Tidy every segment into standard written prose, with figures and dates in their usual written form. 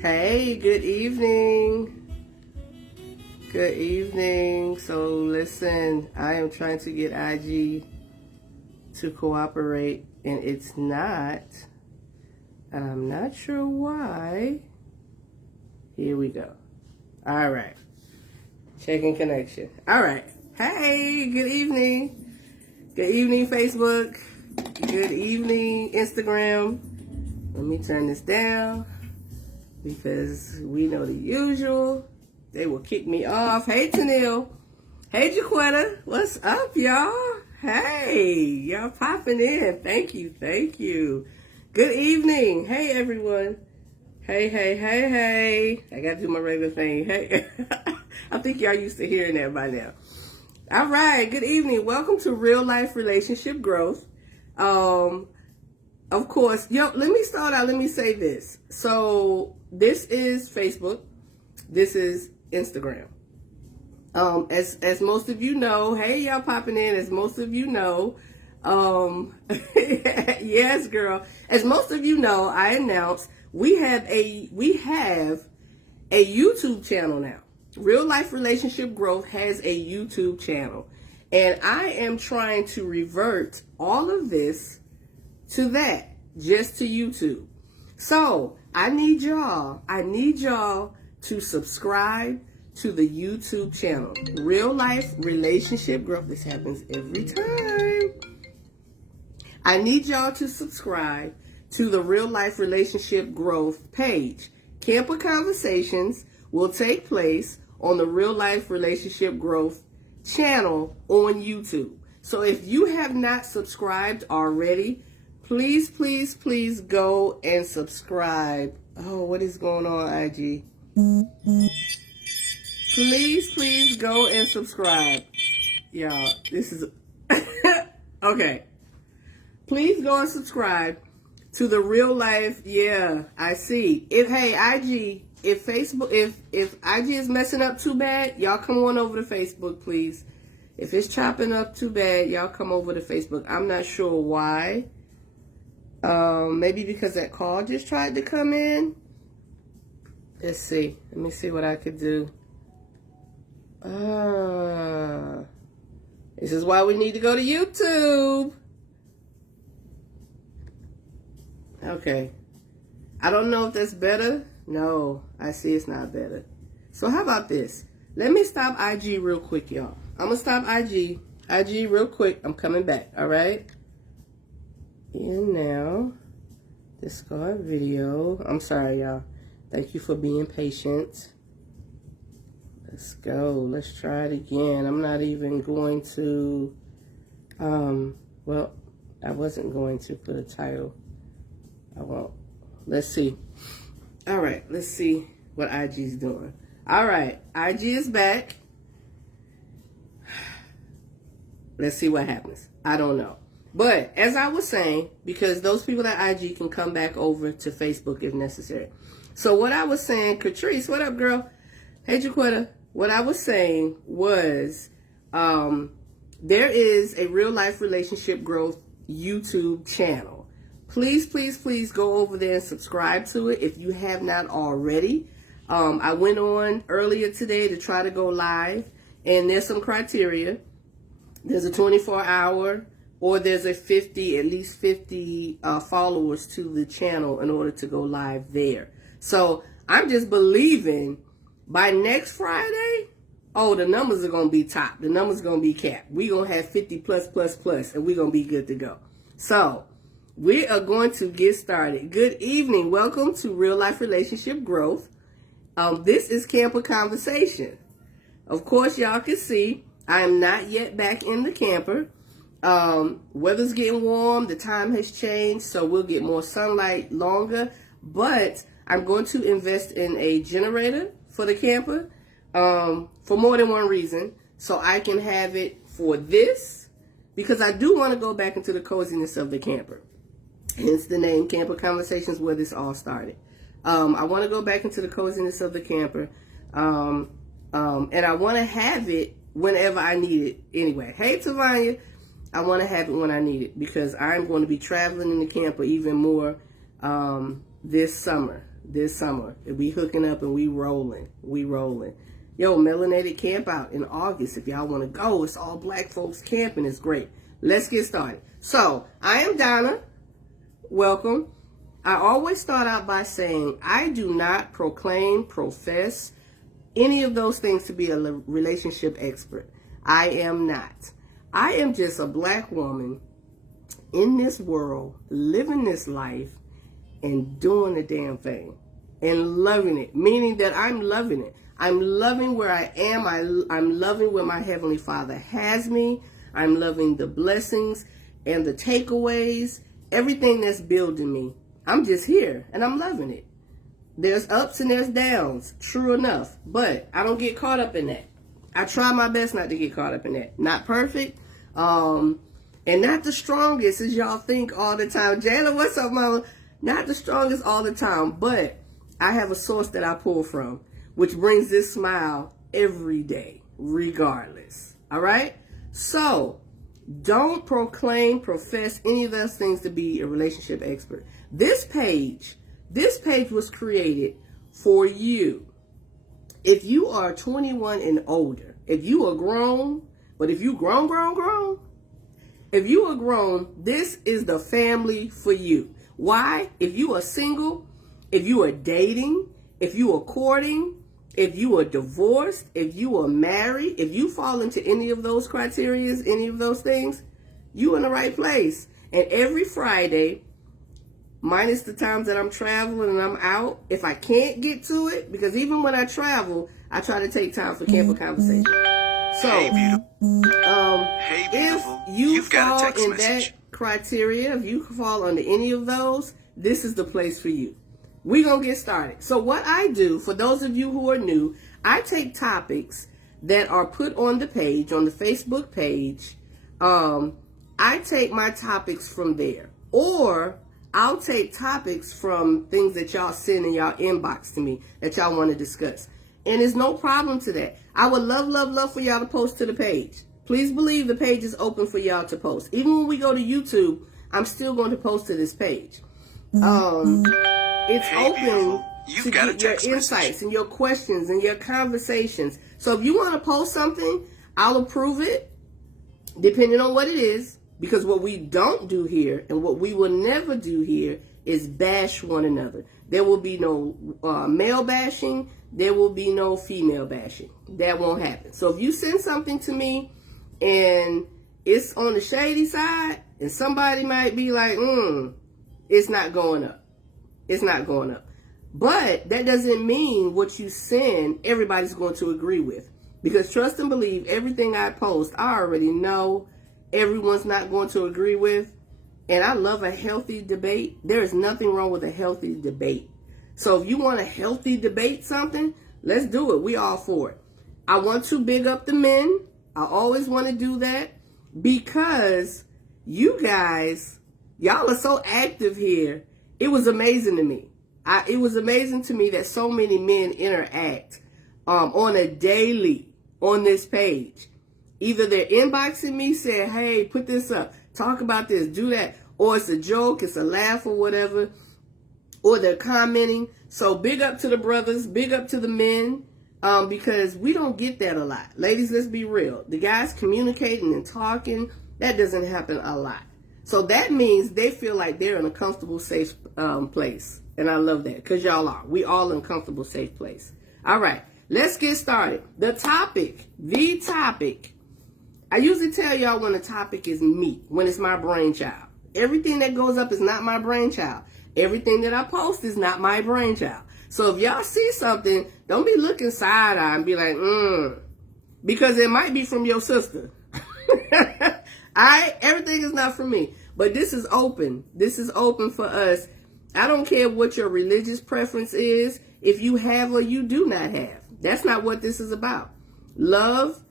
Hey, good evening. Good evening. So listen, I am trying to get IG to cooperate and it's not. And I'm not sure why. Here we go. All right. Checking connection. All right. Hey, good evening. Good evening, Facebook. Good evening, Instagram. Let me turn this down because we know the usual. They will kick me off. Hey, Tanil. Hey, Jaquetta. What's up, y'all? Hey, y'all popping in. Thank you. Thank you. Good evening. Hey, everyone. Hey, hey, hey, hey. I got to do my regular thing. Hey. I think y'all used to hearing that by now. All right. Good evening. Welcome to Real Life Relationship Growth. Of course, let me start out. Let me say this. So this is Facebook. This is Instagram. As most of you know, hey, y'all popping in. As most of you know, yes, girl. As most of you know, I announced we have a YouTube channel now. Real Life Relationship Growth has a YouTube channel, and I am trying to revert all of this to that, just to YouTube. So I need y'all to subscribe to the YouTube channel, Real Life Relationship Growth. This happens every time. I need y'all to subscribe to the Real Life Relationship Growth page. Camper Conversations will take place on the Real Life Relationship Growth channel on YouTube. So if you have not subscribed already, please, please, please go and subscribe. Oh, what is going on, IG? Please, please go and subscribe. Y'all, this is... okay. Please go and subscribe to the Real Life... Yeah, I see. Hey, IG, if Facebook... If IG is messing up too bad, y'all come on over to Facebook, please. If it's chopping up too bad, y'all come over to Facebook. I'm not sure why. Maybe because that call just tried to come in. Let's see. Let me see what I could do. This is why we need to go to YouTube. Okay. I don't know if that's better. No, I see it's not better. So how about this? Let me stop IG real quick, y'all. I'm going to stop IG. IG real quick. I'm coming back. All right? And now, discard video. I'm sorry, y'all. Thank you for being patient. Let's go. Let's try it again. I'm not even going to, well, I wasn't going to put a title. I won't. Let's see. All right. Let's see what IG's doing. All right. IG is back. Let's see what happens. I don't know. But as I was saying, because those people at IG can come back over to Facebook if necessary. So what I was saying, Catrice, what up, girl? Hey, Jaquetta. What I was saying was there is a Real Life Relationship Growth YouTube channel. Please, please, please go over there and subscribe to it if you have not already. I went on earlier today to try to go live, and there's some criteria. There's a 24-hour, or there's a at least 50 followers to the channel in order to go live there. So I'm just believing by next Friday, oh, the numbers are going to be top. The numbers are going to be capped. We're going to have 50 plus, and we're going to be good to go. So we are going to get started. Good evening. Welcome to Real Life Relationship Growth. This is Camper Conversation. Of course, y'all can see I am not yet back in the camper. Weather's getting warm. The time has changed, so we'll get more sunlight longer. But I'm going to invest in a generator for the camper for more than one reason. So I can have it for this, because I do want to go back into the coziness of the camper. Hence the name Camper Conversations, where this all started. I want to go back into the coziness of the camper. And I want to have it whenever I need it anyway. Hey, Tavania. I want to have it when I need it, because I'm going to be traveling in the camper even more this summer. this summer. We hooking up and we rolling. Yo, Melanated Camp out in August. If y'all want to go, it's all black folks camping. It's great. Let's get started. So, I am Donna. Welcome. I always start out by saying I do not proclaim, profess any of those things to be a relationship expert. I am not. I am just a black woman in this world, living this life and doing the damn thing and loving it, meaning that I'm loving it. I'm loving where I am. I'm loving where my Heavenly Father has me. I'm loving the blessings and the takeaways, everything that's building me. I'm just here and I'm loving it. There's ups and there's downs, true enough, but I don't get caught up in that. I try my best not to get caught up in that. Not perfect, and not the strongest as y'all think all the time. Jayla, what's up, mama? Not the strongest all the time, but I have a source that I pull from, which brings this smile every day, regardless. All right? So, don't proclaim, profess any of those things to be a relationship expert. This page was created for you. If you are 21 and older, if you are grown, but if you grown, if you are grown, this is the family for you. Why? If you are single, if you are dating, if you are courting, if you are divorced, if you are married, if you fall into any of those criteria, any of those things, you in the right place. And every Friday, minus the times that I'm traveling and I'm out, if I can't get to it, because even when I travel, I try to take time for Camper Conversation. So, if you fall in that criteria, if you fall under any of those, this is the place for you. We're going to get started. So what I do, for those of you who are new, I take topics that are put on the page, on the Facebook page. I take my topics from there. Or I'll take topics from things that y'all send in y'all inbox to me that y'all want to discuss. And there's no problem to that. I would love for y'all to post to the page. Please believe the page is open for y'all to post. Even when we go to YouTube, I'm still going to post to this page. It's open to get your insights and your questions and your conversations. So if you want to post something, I'll approve it, depending on what it is. Because what we don't do here and what we will never do here is bash one another. There will be no male bashing. There will be no female bashing. That won't happen. So if you send something to me and it's on the shady side and somebody might be like, it's not going up. It's not going up. But that doesn't mean what you send, everybody's going to agree with. Because trust and believe, everything I post, I already know everyone's not going to agree with. And I love a healthy debate. There is nothing wrong with a healthy debate. So if you want a healthy debate something, let's do it. We all for it. I want to big up the men. I always want to do that because you guys, y'all are so active here. It was amazing to me. It was amazing to me that so many men interact on a daily on this page. Either they're inboxing me, saying, hey, put this up, talk about this, do that, or it's a joke, it's a laugh or whatever, or they're commenting. So big up to the brothers, big up to the men, because we don't get that a lot. Ladies, let's be real. The guys communicating and talking, that doesn't happen a lot. So that means they feel like they're in a comfortable, safe place. And I love that, because y'all are. We all in a comfortable, safe place. All right, let's get started. The topic, I usually tell y'all when the topic is me, when it's my brainchild. Everything that goes up is not my brainchild. Everything that I post is not my brainchild. So if y'all see something, don't be looking side-eye and be like, because it might be from your sister. Everything is not from me. But this is open. This is open for us. I don't care what your religious preference is, if you have or you do not have. That's not what this is about. Love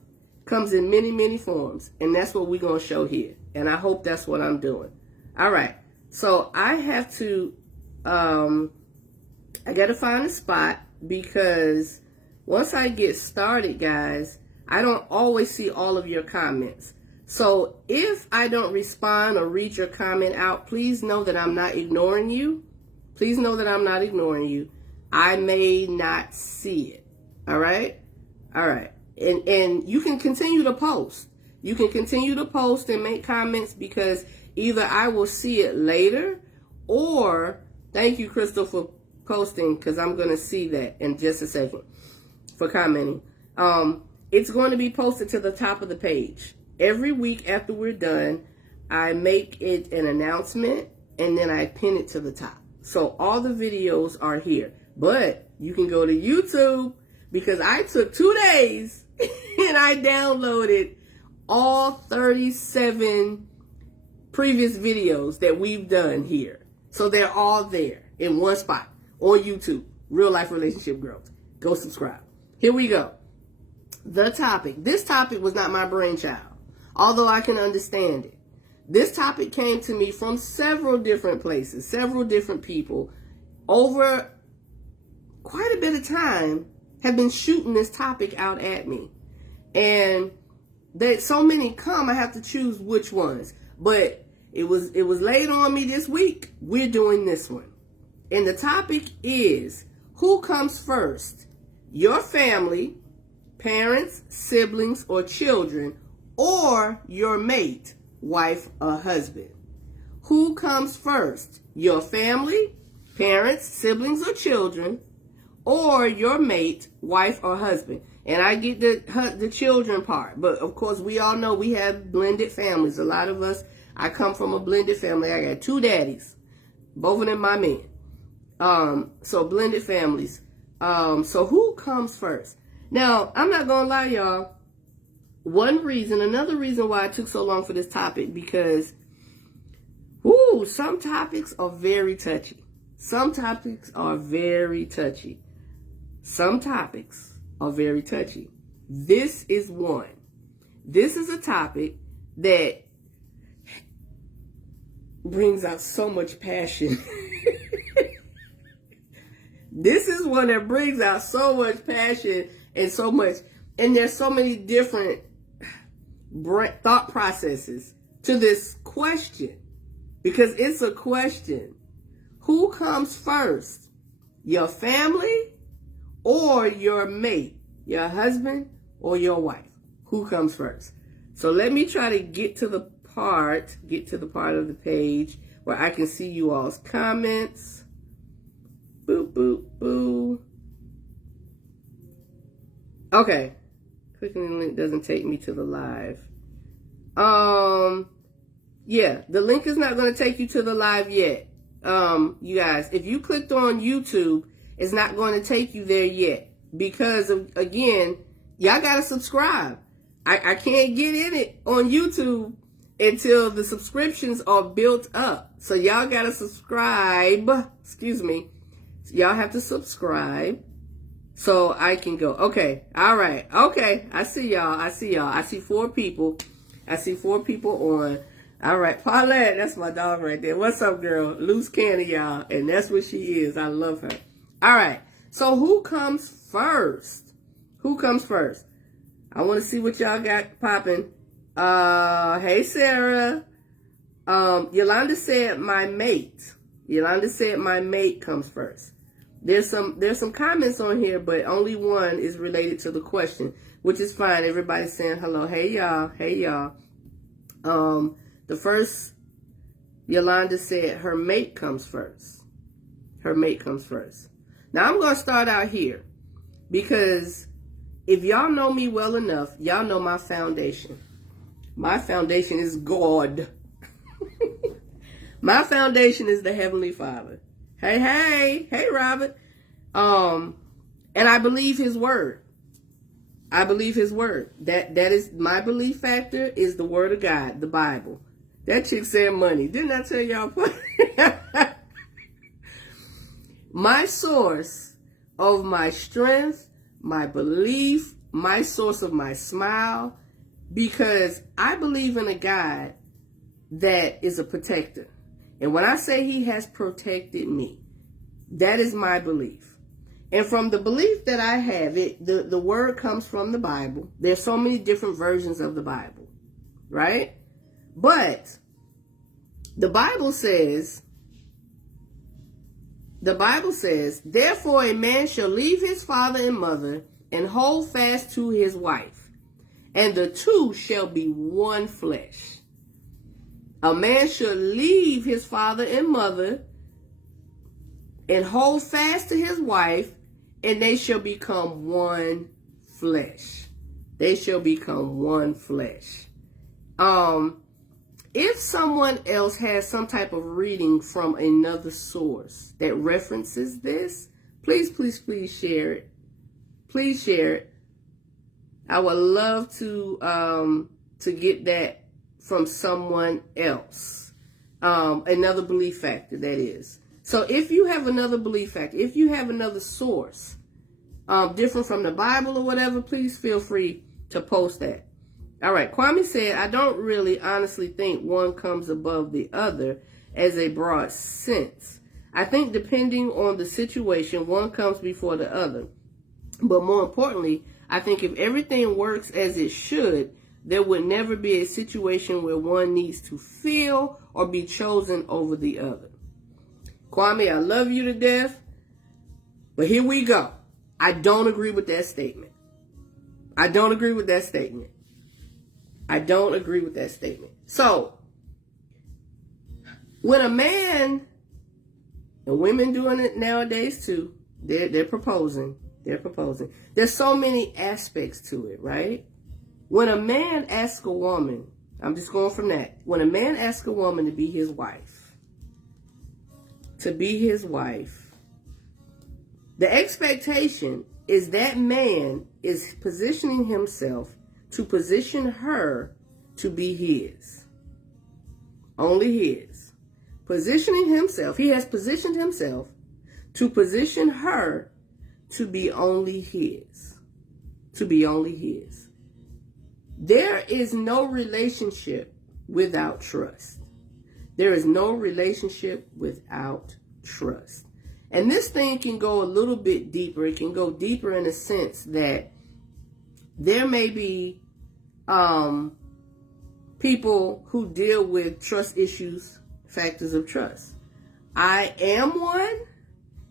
comes in many, many forms. And that's what we're going to show here. And I hope that's what I'm doing. All right. So I have to, I got to find a spot because once I get started, guys, I don't always see all of your comments. So if I don't respond or read your comment out, please know that I'm not ignoring you. Please know that I'm not ignoring you. I may not see it. All right? All right. And you can continue to post. You can continue to post and make comments, because either I will see it later, or thank you, Crystal, for posting, because I'm going to see that in just a second, for commenting. It's going to be posted to the top of the page. Every week after we're done, I make it an announcement, and then I pin it to the top. So all the videos are here. But you can go to YouTube, because I took 2 days and I downloaded all 37 previous videos that we've done here. So they're all there in one spot on YouTube. Real Life Relationship Growth. Go subscribe. Here we go. The topic. This topic was not my brainchild, although I can understand it. This topic came to me from several different places, several different people over quite a bit of time have been shooting this topic out at me. And that so many come, I have to choose which ones. But it was laid on me this week. We're doing this one. And the topic is, who comes first? Your family, parents, siblings, or children, or your mate, wife or husband? Who comes first? Your family, parents, siblings, or children, or your mate, wife or husband? And I get the children part, but of course we all know we have blended families. A lot of us, I come from a blended family. I got 2 daddies, both of them my men. So blended families. So who comes first? Now, I'm not gonna lie, y'all. Another reason why I took so long for this topic, because some topics are very touchy. Some topics are very touchy. Some topics are very touchy. This is one. This is a topic that brings out so much passion. This is one that brings out so much passion and there's so many different thought processes to this question, because it's a question. Who comes first? Your family or your mate, your husband or your wife? Who comes first? So let me try to get to the part of the page where I can see you all's comments. Boop, boop, boo. Okay. Clicking the link doesn't take me to the live. Yeah, the link is not going to take you to the live yet. You guys, if you clicked on YouTube, it's not going to take you there yet, because again, y'all got to subscribe. I can't get in it on YouTube until the subscriptions are built up. So y'all got to subscribe. Excuse me. Y'all have to subscribe so I can go. Okay. All right. Okay. I see y'all. I see 4 people. I see 4 people on. All right. Paulette, that's my dog right there. What's up, girl? Loose candy, y'all. And that's what she is. I love her. All right. So who comes first? Who comes first? I want to see what y'all got popping. Hey, Sarah. Yolanda said my mate. Yolanda said my mate comes first. There's some comments on here, but only one is related to the question, which is fine. Everybody's saying hello. Hey, y'all. Hey, y'all. The first, Yolanda said her mate comes first. Her mate comes first. Now, I'm going to start out here, because if y'all know me well enough, y'all know my foundation. My foundation is God. My foundation is the Heavenly Father. Hey, Robert. And I believe His word. I believe His word. That is my belief factor, is the Word of God, the Bible. That chick said money. Didn't I tell y'all? My source of my strength, my belief, my source of my smile, because I believe in a God that is a protector. And when I say He has protected me, that is my belief. And from the belief that I have, the word comes from the Bible. There's so many different versions of the Bible, right? But the Bible says The Bible says, therefore a man shall leave his father and mother and hold fast to his wife, and the two shall be one flesh. A man shall leave his father and mother and hold fast to his wife, and they shall become one flesh. They shall become one flesh. If someone else has some type of reading from another source that references this, please, please, please share it. Please share it. I would love to get that from someone else. Another belief factor, that is. So if you have another belief factor, if you have another source, different from the Bible or whatever, please feel free to post that. All right, Kwame said, I don't really honestly think one comes above the other as a broad sense. I think depending on the situation, one comes before the other. But more importantly, I think if everything works as it should, there would never be a situation where one needs to feel or be chosen over the other. Kwame, I love you to death, but here we go. I don't agree with that statement. I don't agree with that statement. I don't agree with that statement. So, when a man, and women doing it nowadays too, they're proposing. They're proposing. There's so many aspects to it, right? When a man asks a woman, I'm just going from that. When a man asks a woman to be his wife, the expectation is that man is positioning himself to position her to be his. Only his. Positioning himself. He has positioned himself to position her to be only his. To be only his. There is no relationship without trust. There is no relationship without trust. And this thing can go a little bit deeper. It can go deeper in the sense that there may be people who deal with trust issues, factors of trust. I am one,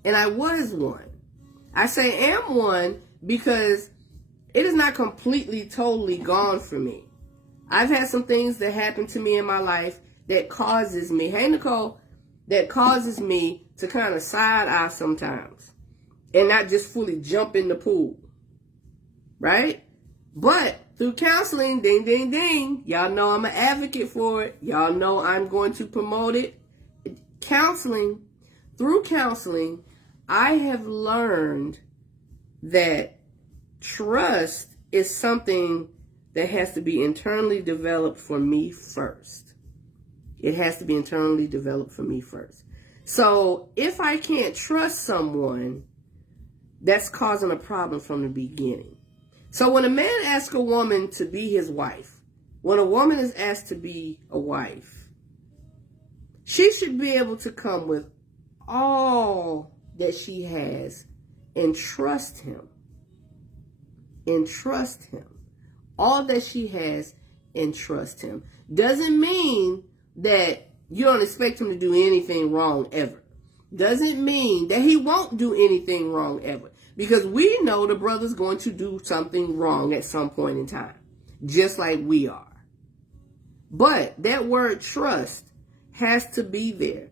and I was one. I say am one because it is not completely, totally gone for me. I've had some things that happen to me in my life that causes me, hey Nicole, that causes me to kind of side eye sometimes and not just fully jump in the pool, right? But through counseling, ding, ding, ding, y'all know I'm an advocate for it. Y'all know I'm going to promote it. Through counseling, I have learned that trust is something that has to be internally developed for me first. It has to be internally developed for me first. So if I can't trust someone, that's causing a problem from the beginning. So when a man asks a woman to be his wife, when a woman is asked to be a wife, she should be able to come with all that she has and trust him. And trust him. All that she has and trust him. Doesn't mean that you don't expect him to do anything wrong ever. Doesn't mean that he won't do anything wrong ever. Because we know the brother's going to do something wrong at some point in time. Just like we are. But that word trust has to be there.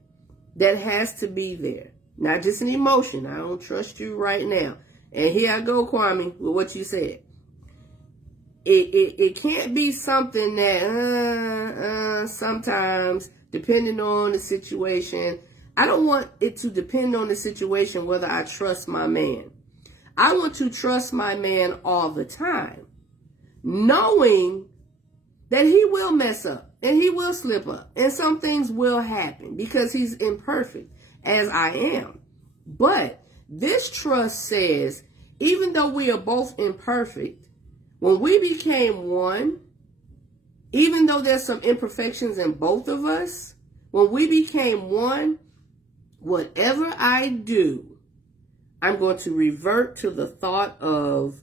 That has to be there. Not just an emotion. I don't trust you right now. And here I go, Kwame, with what you said. It can't be something that sometimes, depending on the situation, I don't want it to depend on the situation whether I trust my man. I want to trust my man all the time, knowing that he will mess up and he will slip up and some things will happen because he's imperfect as I am. But this trust says, even though we are both imperfect, when we became one, even though there's some imperfections in both of us, when we became one, whatever I do, I'm going to revert to the thought of,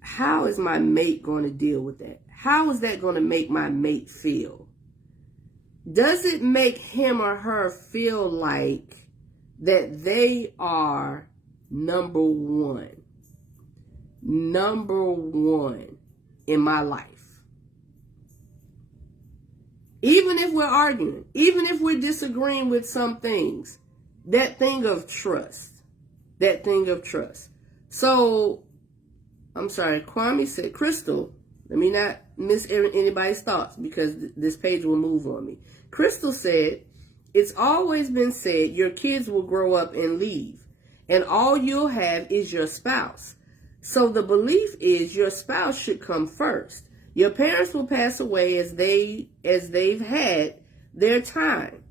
how is my mate going to deal with that? How is that going to make my mate feel? Does it make him or her feel like that they are number one in my life. Even if we're arguing, even if we're disagreeing with some things, that thing of trust. So, I'm sorry, Kwame said, Crystal, let me not miss anybody's thoughts because this page will move on me. Crystal said, it's always been said your kids will grow up and leave, and all you'll have is your spouse. So the belief is your spouse should come first. Your parents will pass away as they've had their time.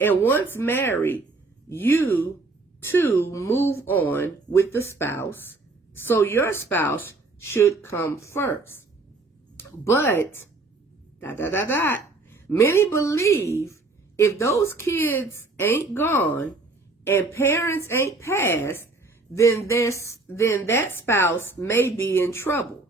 And once married, you too move on with the spouse. So your spouse should come first. But, many believe if those kids ain't gone and parents ain't passed, then that spouse may be in trouble.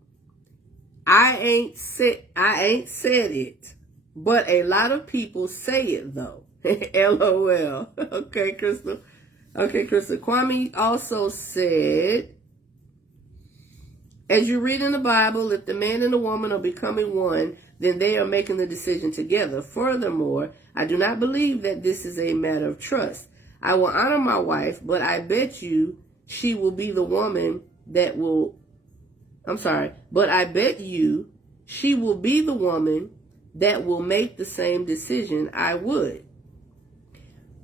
I ain't said it, but a lot of people say it though. LOL. Okay, Crystal. Kwame also said, as you read in the Bible, if the man and the woman are becoming one, then they are making the decision together. Furthermore, I do not believe that this is a matter of trust. I will honor my wife, but I bet you she will be the woman that will but I bet you she will be the woman that will make the same decision I would.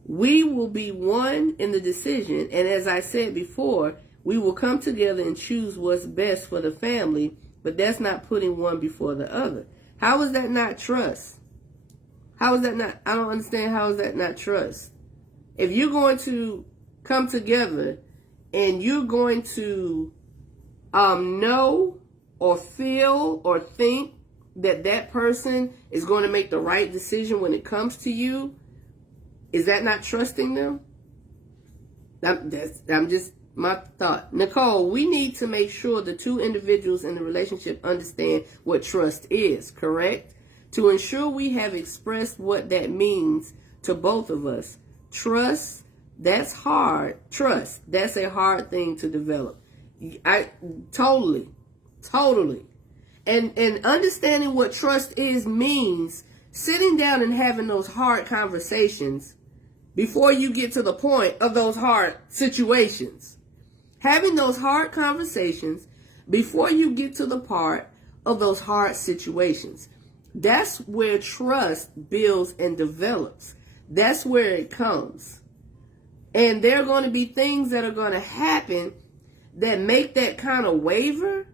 We will be one in the decision, and as I said before, we will come together and choose what's best for the family, but that's not putting one before the other. How is that not trust? How is that not? I don't understand. How is that not trust? If you're going to come together and you're going to know or feel or think that person is going to make the right decision when it comes to you, is that not trusting them? I'm just my thought. Nicole, we need to make sure the two individuals in the relationship understand what trust is, correct? To ensure we have expressed what that means to both of us. Trust, that's hard. Trust, that's a hard thing to develop. I totally. And understanding what trust is means sitting down and having those hard conversations before you get to the point of those hard situations. Having those hard conversations before you get to the part of those hard situations. That's where trust builds and develops. That's where it comes. And there are going to be things that are going to happen that make that kind of waver.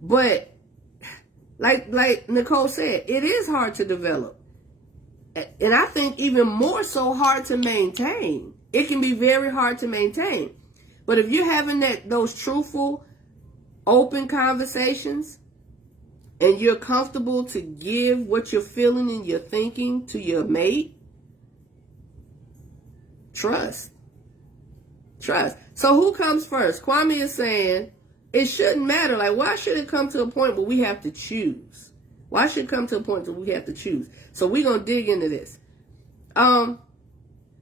But like Nicole said, it is hard to develop. And I think even more so hard to maintain. It can be very hard to maintain. But if you're having those truthful, open conversations, and you're comfortable to give what you're feeling and you're thinking to your mate, trust. So who comes first? Kwame is saying it shouldn't matter. Like, why should it come to a point where we have to choose? Why should it come to a point where we have to choose? So we're going to dig into this.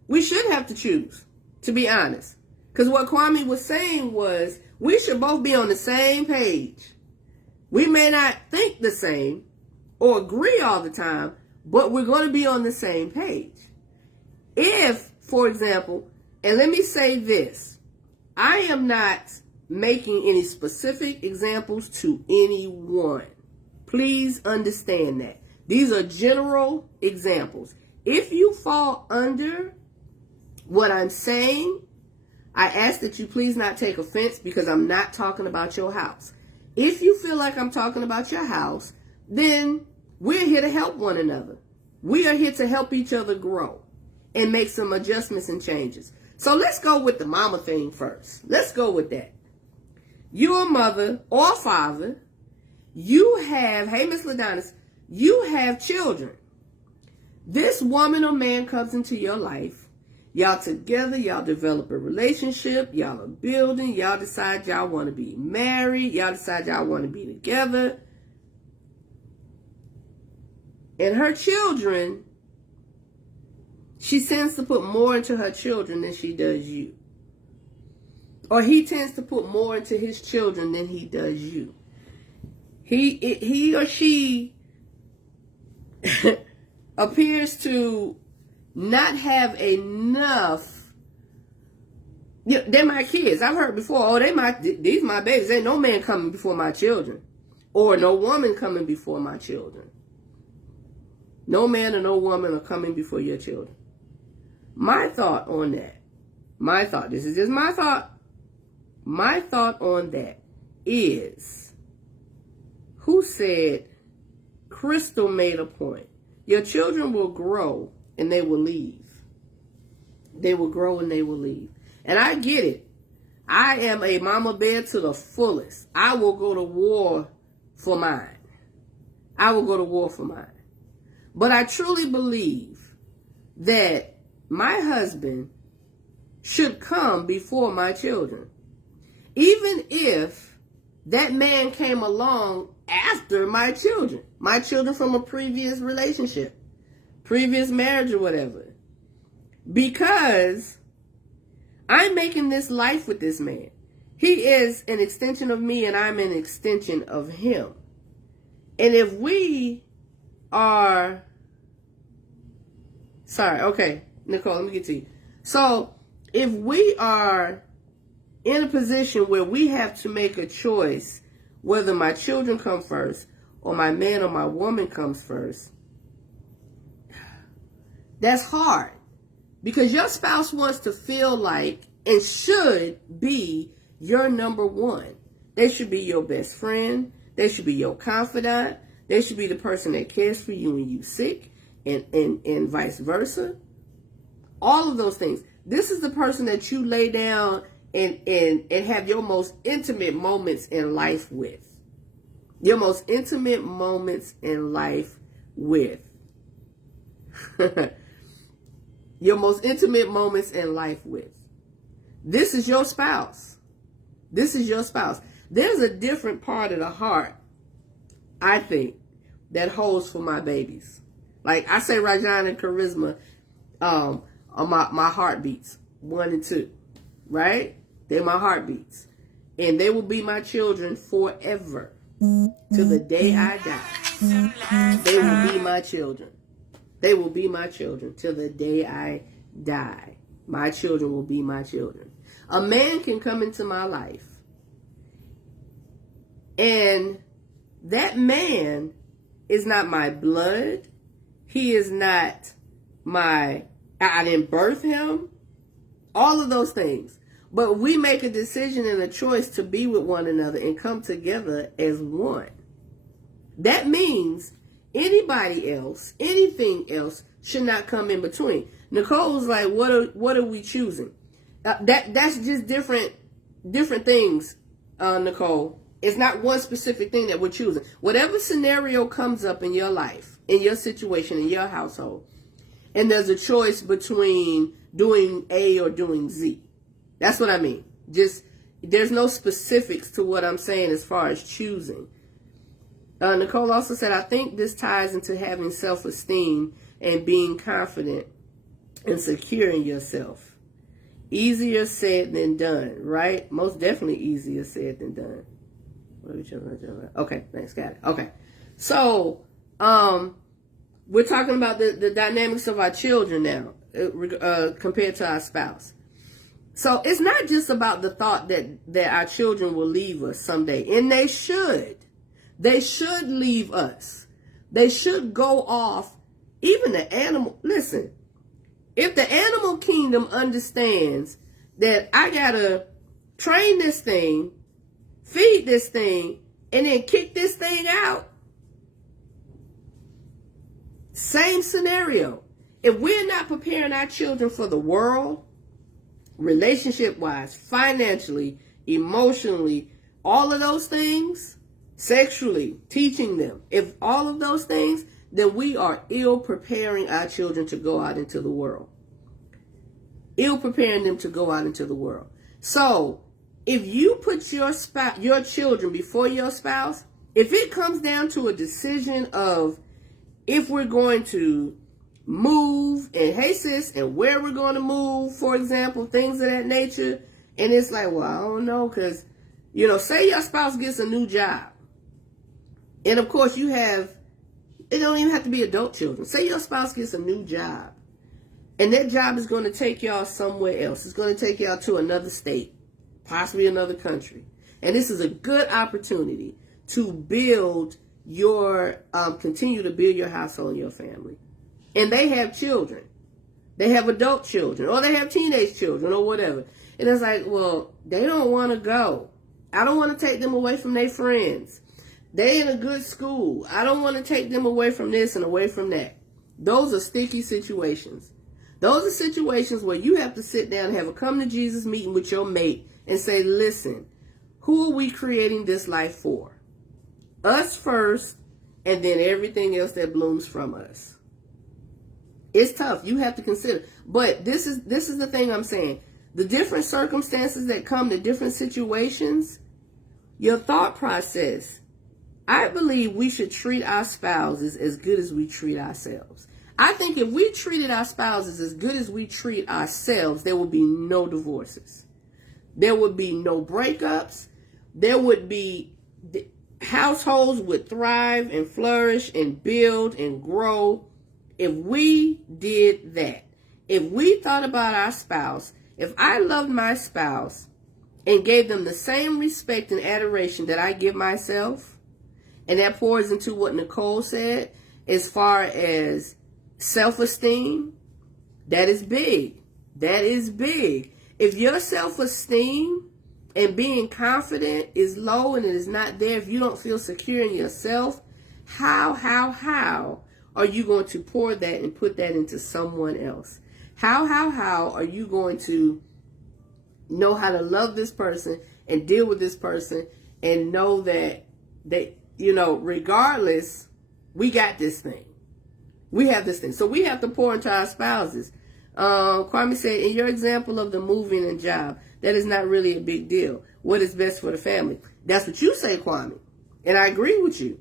We should have to choose, to be honest. Because what Kwame was saying was we should both be on the same page. We may not think the same or agree all the time, but we're going to be on the same page. If, for example, and let me say this, I am not making any specific examples to anyone. Please understand that. These are general examples. If you fall under what I'm saying, I ask that you please not take offense because I'm not talking about your house. If you feel like I'm talking about your house, then we're here to help one another. We are here to help each other grow and make some adjustments and changes. So let's go with the mama thing first. Let's go with that. You're a mother or father. You have, hey, Miss Ladonis, you have children. This woman or man comes into your life. Y'all together, y'all develop a relationship, y'all are building, y'all decide y'all want to be married, y'all decide y'all want to be together. And her children She tends to put more into her children than she does you. Or he tends to put more into his children than he does you. He or she appears to not have enough. Yeah, they're my kids. I've heard before, oh, these my babies. Ain't no man coming before my children. Or no woman coming before my children. No man or no woman are coming before your children. My thought on that, this is just my thought. My thought on that is, who said Crystal made a point? Your children will grow and they will leave. They will grow and they will leave. And I get it. I am a mama bear to the fullest. I will go to war for mine. I will go to war for mine. But I truly believe that my husband should come before my children. Even if that man came along after my children from a previous relationship, previous marriage or whatever. Because I'm making this life with this man. He is an extension of me and I'm an extension of him. And if we are... Sorry, okay, Nicole, let me get to you. So, if we are in a position where we have to make a choice whether my children come first or my man or my woman comes first, that's hard. Because your spouse wants to feel like and should be your number one. They should be your best friend. They should be your confidant. They should be the person that cares for you when you're sick and vice versa. All of those things. This is the person that you lay down and have your most intimate moments in life with. Your most intimate moments in life with. Your most intimate moments in life with. This is your spouse. This is your spouse. There's a different part of the heart, I think, that holds for my babies. Like I say, Rajan and Charisma are my heartbeats, 1 and 2, right? They're my heartbeats. And they will be my children forever. To the day I die. They will be my children. They will be my children till the day I die. My children will be my children. A man can come into my life, and that man is not my blood. He is not I didn't birth him. All of those things. But we make a decision and a choice to be with one another and come together as one. That means anybody else, anything else, should not come in between. Nicole's like, what are we choosing? That's just different things, Nicole. It's not one specific thing that we're choosing. Whatever scenario comes up in your life, in your situation, in your household, and there's a choice between doing A or doing Z. That's what I mean. Just, there's no specifics to what I'm saying as far as choosing. Nicole also said, I think this ties into having self-esteem and being confident and secure in yourself. Easier said than done, right? Most definitely easier said than done. Okay, thanks, got it. Okay. So, we're talking about the dynamics of our children now, compared to our spouse. So it's not just about the thought that our children will leave us someday. And they should. They should leave us. They should go off. Even the animal. Listen, if the animal kingdom understands that I got to train this thing, feed this thing, and then kick this thing out. Same scenario. If we're not preparing our children for the world, relationship-wise, financially, emotionally, all of those things, sexually, teaching them, if all of those things, then we are ill preparing our children to go out into the world. Ill preparing them to go out into the world. So, if you put your children before your spouse, if it comes down to a decision of if we're going to move and hey sis and where we're going to move, for example, things of that nature. And it's like, well, I don't know, because, you know, say your spouse gets a new job. And of course you have, it don't even have to be adult children. Say your spouse gets a new job. And that job is going to take y'all somewhere else. It's going to take y'all to another state, possibly another country. And this is a good opportunity to build your, continue to build your household and your family. And they have children. They have adult children, or they have teenage children, or whatever. And it's like, well, they don't want to go. I don't want to take them away from their friends. They in a good school. I don't want to take them away from this and away from that. Those are sticky situations. Those are situations where you have to sit down and have a come to Jesus meeting with your mate and say, listen, who are we creating this life for? Us first, and then everything else that blooms from us. It's tough. You have to consider. But this is the thing I'm saying. The different circumstances that come to different situations, your thought process. I believe we should treat our spouses as good as we treat ourselves. I think if we treated our spouses as good as we treat ourselves, there would be no divorces. There would be no breakups. There would be, households would thrive and flourish and build and grow if we did that. If we thought about our spouse, if I loved my spouse and gave them the same respect and adoration that I give myself, and that pours into what Nicole said as far as self-esteem, that is big. That is big. If your self-esteem and being confident is low and it is not there, if you don't feel secure in yourself, how are you going to pour that and put that into someone else? How are you going to know how to love this person and deal with this person and know that they, you know, regardless, we got this thing. We have this thing. So we have to pour into our spouses. Kwame said, in your example of the moving and job, that is not really a big deal. What is best for the family? That's what you say, Kwame. And I agree with you.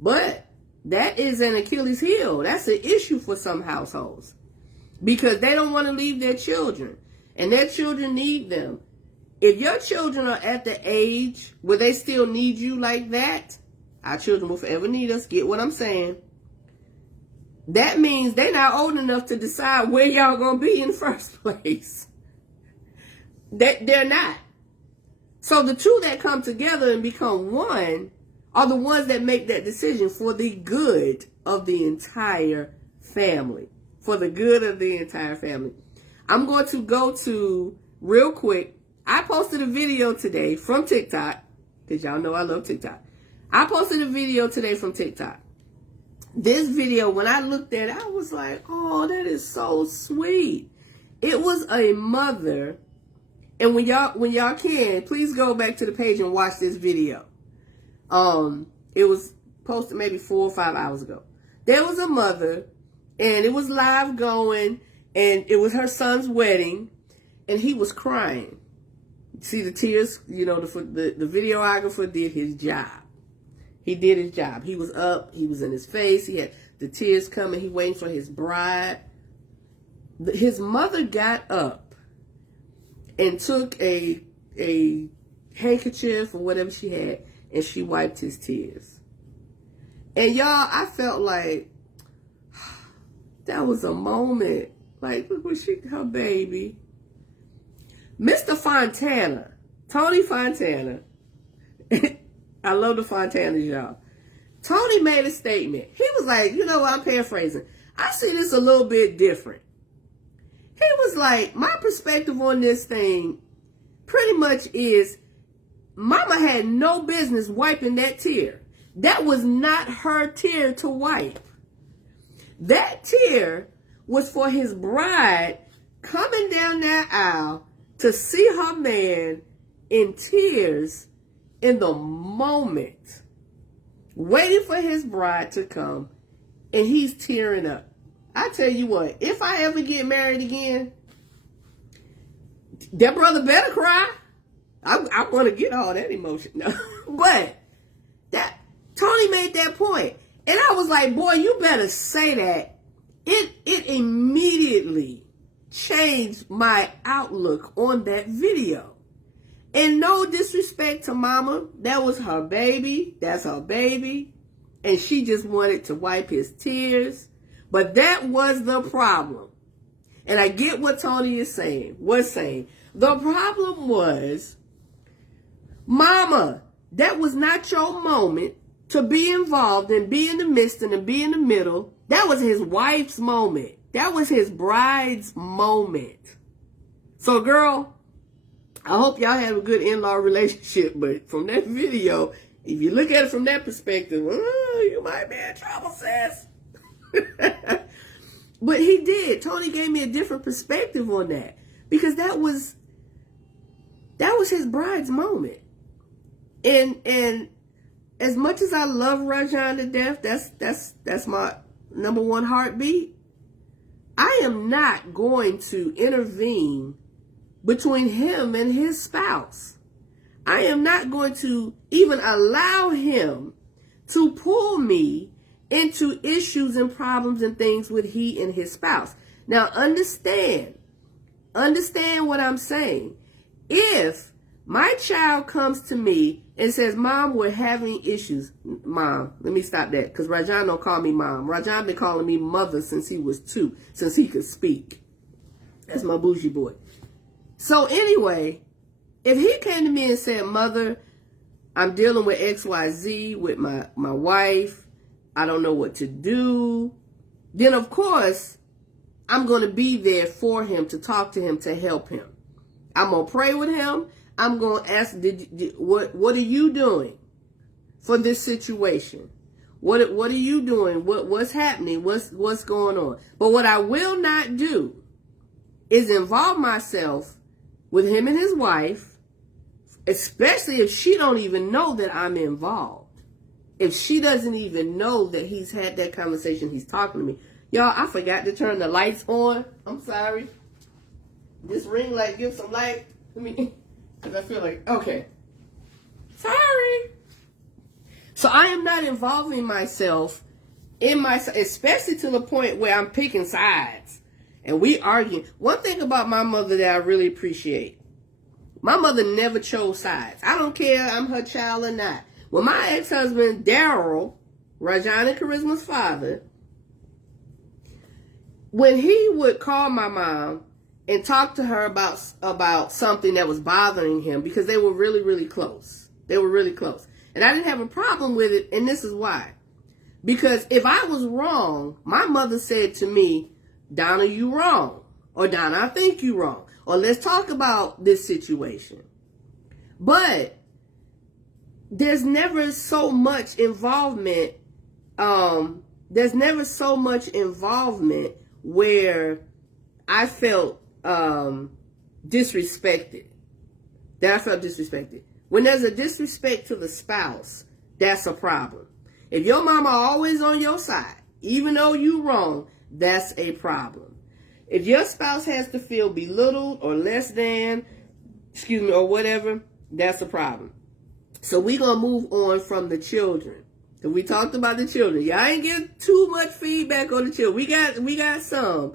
But that is an Achilles heel. That's an issue for some households. Because they don't want to leave their children. And their children need them. If your children are at the age where they still need you like that, our children will forever need us. Get what I'm saying? That means they're not old enough to decide where y'all going to be in the first place. They're not. So the two that come together and become one are the ones that make that decision for the good of the entire family. For the good of the entire family. I'm going to go to, real quick, I posted a video today from TikTok, because y'all know I love TikTok. I posted a video today from TikTok. This video, when I looked at it, I was like, oh, that is so sweet. It was a mother, and when y'all can, please go back to the page and watch this video. It was posted maybe 4 or 5 hours ago. There was a mother, and it was live going, and it was her son's wedding, and he was crying. See the tears, you know, the videographer did his job. He did his job. He was up. He was in his face. He had the tears coming. He waiting for his bride. His mother got up and took a handkerchief or whatever she had, and she wiped his tears. And y'all, I felt like that was a moment. Like, look what her baby. Mr. Fontana, Tony Fontana. I love the Fontanas, y'all. Tony made a statement. He was like, you know what, I'm paraphrasing. I see this a little bit different. He was like, my perspective on this thing pretty much is, Mama had no business wiping that tear. That was not her tear to wipe. That tear was for his bride coming down that aisle to see her man in tears in the moment, waiting for his bride to come, and he's tearing up. I tell you what, if I ever get married again, that brother better cry. I want to get all that emotion. But that Tony made that point. And I was like, boy, you better say that It immediately changed my outlook on that video. And no disrespect to mama, that was her baby. That's her baby. And she just wanted to wipe his tears. But that was the problem. And I get what Tony is saying. The problem was, mama, that was not your moment to be involved and be in the midst and be in the middle. That was his wife's moment. That was his bride's moment. So, girl, I hope y'all have a good in-law relationship. But from that video, if you look at it from that perspective, you might be in trouble, sis. But he did. Tony gave me a different perspective on that. Because that was his bride's moment. And as much as I love Rajon to death, that's my number one heartbeat. I am not going to intervene between him and his spouse. I am not going to even allow him to pull me into issues and problems and things with he and his spouse. Now understand what I'm saying. If my child comes to me and says, Mom, we're having issues. Mom, let me stop that, because Rajon don't call me Mom. Rajon been calling me Mother since he was 2, since he could speak. That's my bougie boy. So anyway, if he came to me and said, Mother, I'm dealing with XYZ with my wife, I don't know what to do, then of course, I'm going to be there for him, to talk to him, to help him. I'm going to pray with him. I'm going to ask, what are you doing for this situation? What are you doing? What's happening? What's going on? But what I will not do is involve myself with him and his wife, especially if she don't even know that I'm involved. If she doesn't even know that he's had that conversation, he's talking to me. Y'all, I forgot to turn the lights on. I'm sorry. This ring light gives some light. Because I feel like, okay. Sorry. So I am not involving myself especially to the point where I'm picking sides. And we arguing. One thing about my mother that I really appreciate, my mother never chose sides. I don't care I'm her child or not. When my ex-husband, Daryl, Rajon and Charisma's father, when he would call my mom and talk to her about something that was bothering him, because they were really, really close. They were really close. And I didn't have a problem with it, and this is why. Because if I was wrong, my mother said to me, Donna, you wrong. Or Donna, I think you wrong. Or let's talk about this situation. But there's never so much involvement. There's never so much involvement where I felt disrespected. When there's a disrespect to the spouse, that's a problem. If your mama always on your side, even though you wrong, that's a problem. If your spouse has to feel belittled or less than, or whatever, that's a problem. So we're going to move on from the children. So we talked about the children. Y'all ain't get too much feedback on the children. We got some.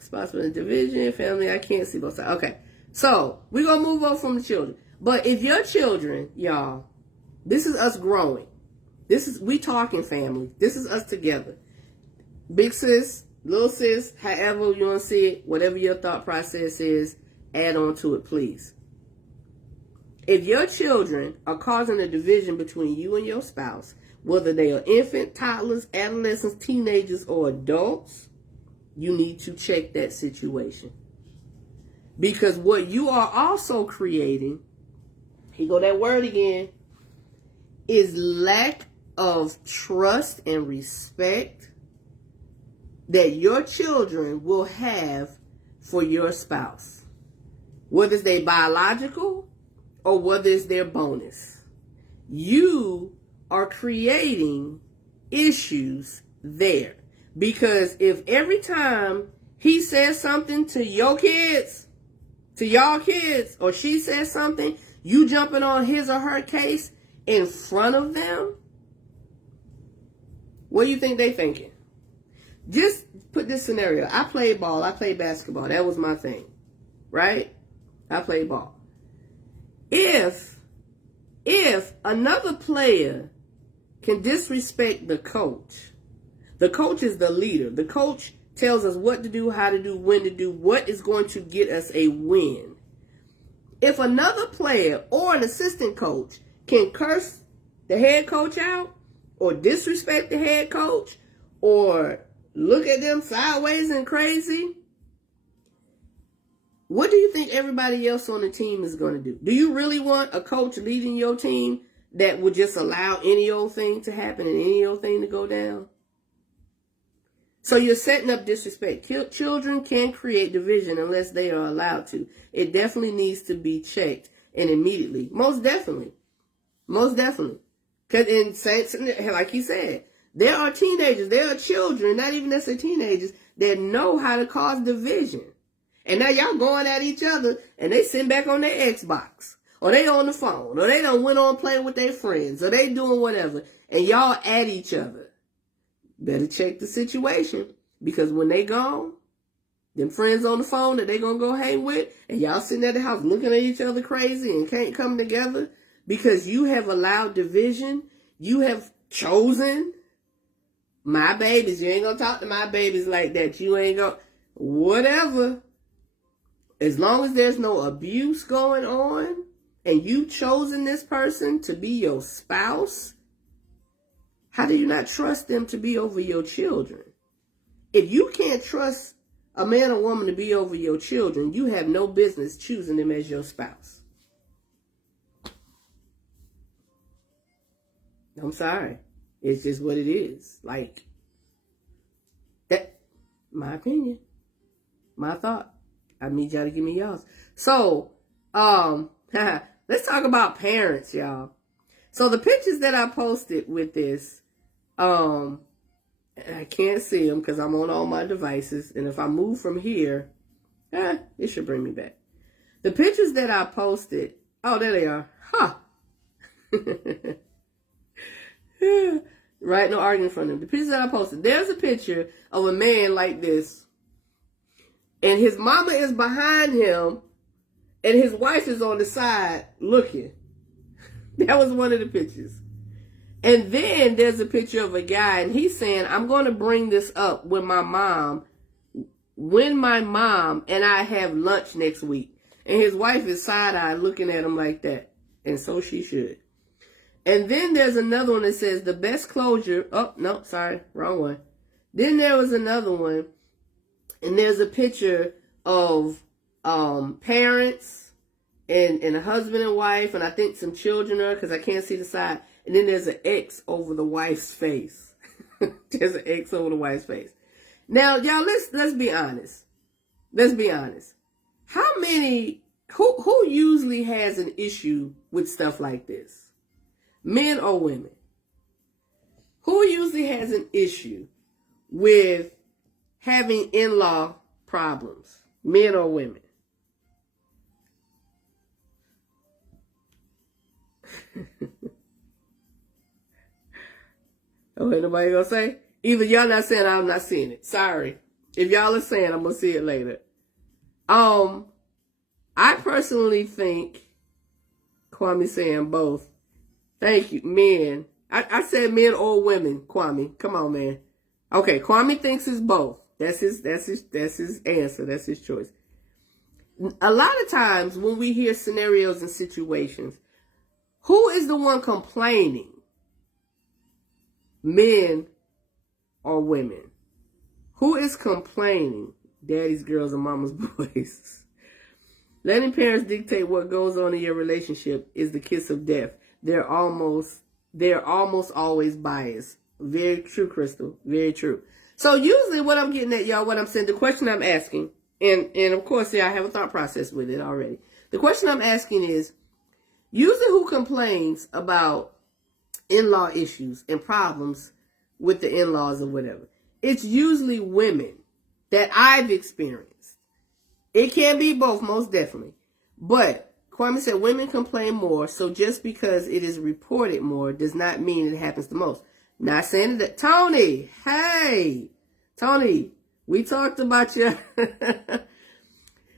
Spouse with a division, family, I can't see both sides. Okay. So we're going to move on from the children. But if your children, y'all, this is us growing. We talking family. This is us together. Big sis, little sis, however you want to see it, whatever your thought process is, add on to it, please. If your children are causing a division between you and your spouse, whether they are infant, toddlers, adolescents, teenagers, or adults, you need to check that situation. Because what you are also creating, here go that word again, is lack of trust and respect that your children will have for your spouse. Whether it's their biological or whether it's their bonus. You are creating issues there. Because if every time he says something to your kids, to y'all kids, or she says something, you jumping on his or her case in front of them, what do you think they thinking? Just put this scenario. I played ball. I played basketball. That was my thing. Right? I played ball. If another player can disrespect the coach is the leader. The coach tells us what to do, how to do, when to do, what is going to get us a win. If another player or an assistant coach can curse the head coach out or disrespect the head coach or look at them sideways and crazy, what do you think everybody else on the team is going to do? Do you really want a coach leading your team that would just allow any old thing to happen and any old thing to go down? So you're setting up disrespect. Children can't create division unless they are allowed to. It definitely needs to be checked, and immediately. Most definitely. Most definitely. Because like he said, there are teenagers, there are children, not even necessarily teenagers, that know how to cause division. And now y'all going at each other, and they sitting back on their Xbox, or they on the phone, or they done went on playing with their friends, or they doing whatever, and y'all at each other. Better check the situation, because when they gone, them friends on the phone that they gonna go hang with, and y'all sitting at the house looking at each other crazy and can't come together because you have allowed division. You have chosen my babies. You ain't gonna talk to my babies like that. You ain't gonna, whatever. As long as there's no abuse going on and you chosen this person to be your spouse, how do you not trust them to be over your children? If you can't trust a man or woman to be over your children, you have no business choosing them as your spouse. I'm sorry. It's just what it is. Like, that, my opinion, my thought. I need y'all to give me y'all's. So, let's talk about parents, y'all. So the pictures that I posted with this, I can't see them because I'm on all my devices. And if I move from here, it should bring me back. The pictures that I posted, oh, there they are. Huh. Right, no arguing from them. The pictures that I posted, there's a picture of a man like this, and his mama is behind him, and his wife is on the side looking. That was one of the pictures. And then there's a picture of a guy, and he's saying, I'm going to bring this up with my mom when my mom and I have lunch next week. And his wife is side-eyed looking at him like that. And so she should. And then there's another one that says the best closure. Oh, no, sorry, wrong one. Then there was another one, and there's a picture of parents and a husband and wife, and I think some children are, because I can't see the side. And then there's an X over the wife's face. There's an X over the wife's face. Now, y'all, let's be honest. Let's be honest. How many, who usually has an issue with stuff like this? Men or women? Who usually has an issue with having in-law problems? Men or women? Oh, ain't nobody gonna say? Either y'all not saying, I'm not seeing it. Sorry. If y'all are saying, I'm gonna see it later. I personally think, Kwame saying both. Thank you, men. I said men or women, Kwame. Come on, man. Okay, Kwame thinks it's both. That's his answer. That's his choice. A lot of times when we hear scenarios and situations, who is the one complaining? Men or women? Who is complaining? Daddy's girls and mama's boys. Letting parents dictate what goes on in your relationship is the kiss of death. They're almost always biased. Very true, Crystal. Very true. So usually what I'm getting at, y'all, what I'm saying, the question I'm asking, and of course, yeah, I have a thought process with it already. The question I'm asking is, usually who complains about in-law issues and problems with the in-laws or whatever? It's usually women that I've experienced. It can be both, most definitely. But Kwame said women complain more, so just because it is reported more does not mean it happens the most. Not saying that. Tony, hey, Tony, we talked about your,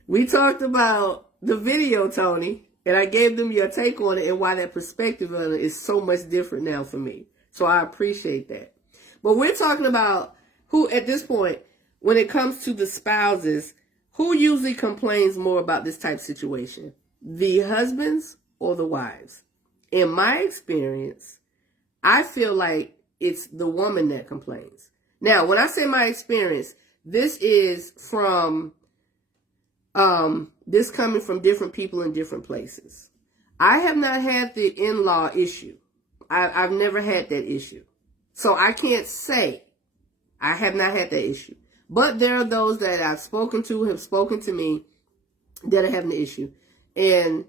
we talked about the video, Tony, and I gave them your take on it and why that perspective on it is so much different now for me. So I appreciate that. But we're talking about who, at this point, when it comes to the spouses, who usually complains more about this type of situation? The husbands or the wives? In my experience, I feel like it's the woman that complains. Now, when I say my experience, this is from, this coming from different people in different places. I have not had the in-law issue. I've never had that issue. So I can't say I have not had that issue. But there are those that I've spoken to, have spoken to me, that are having the issue. And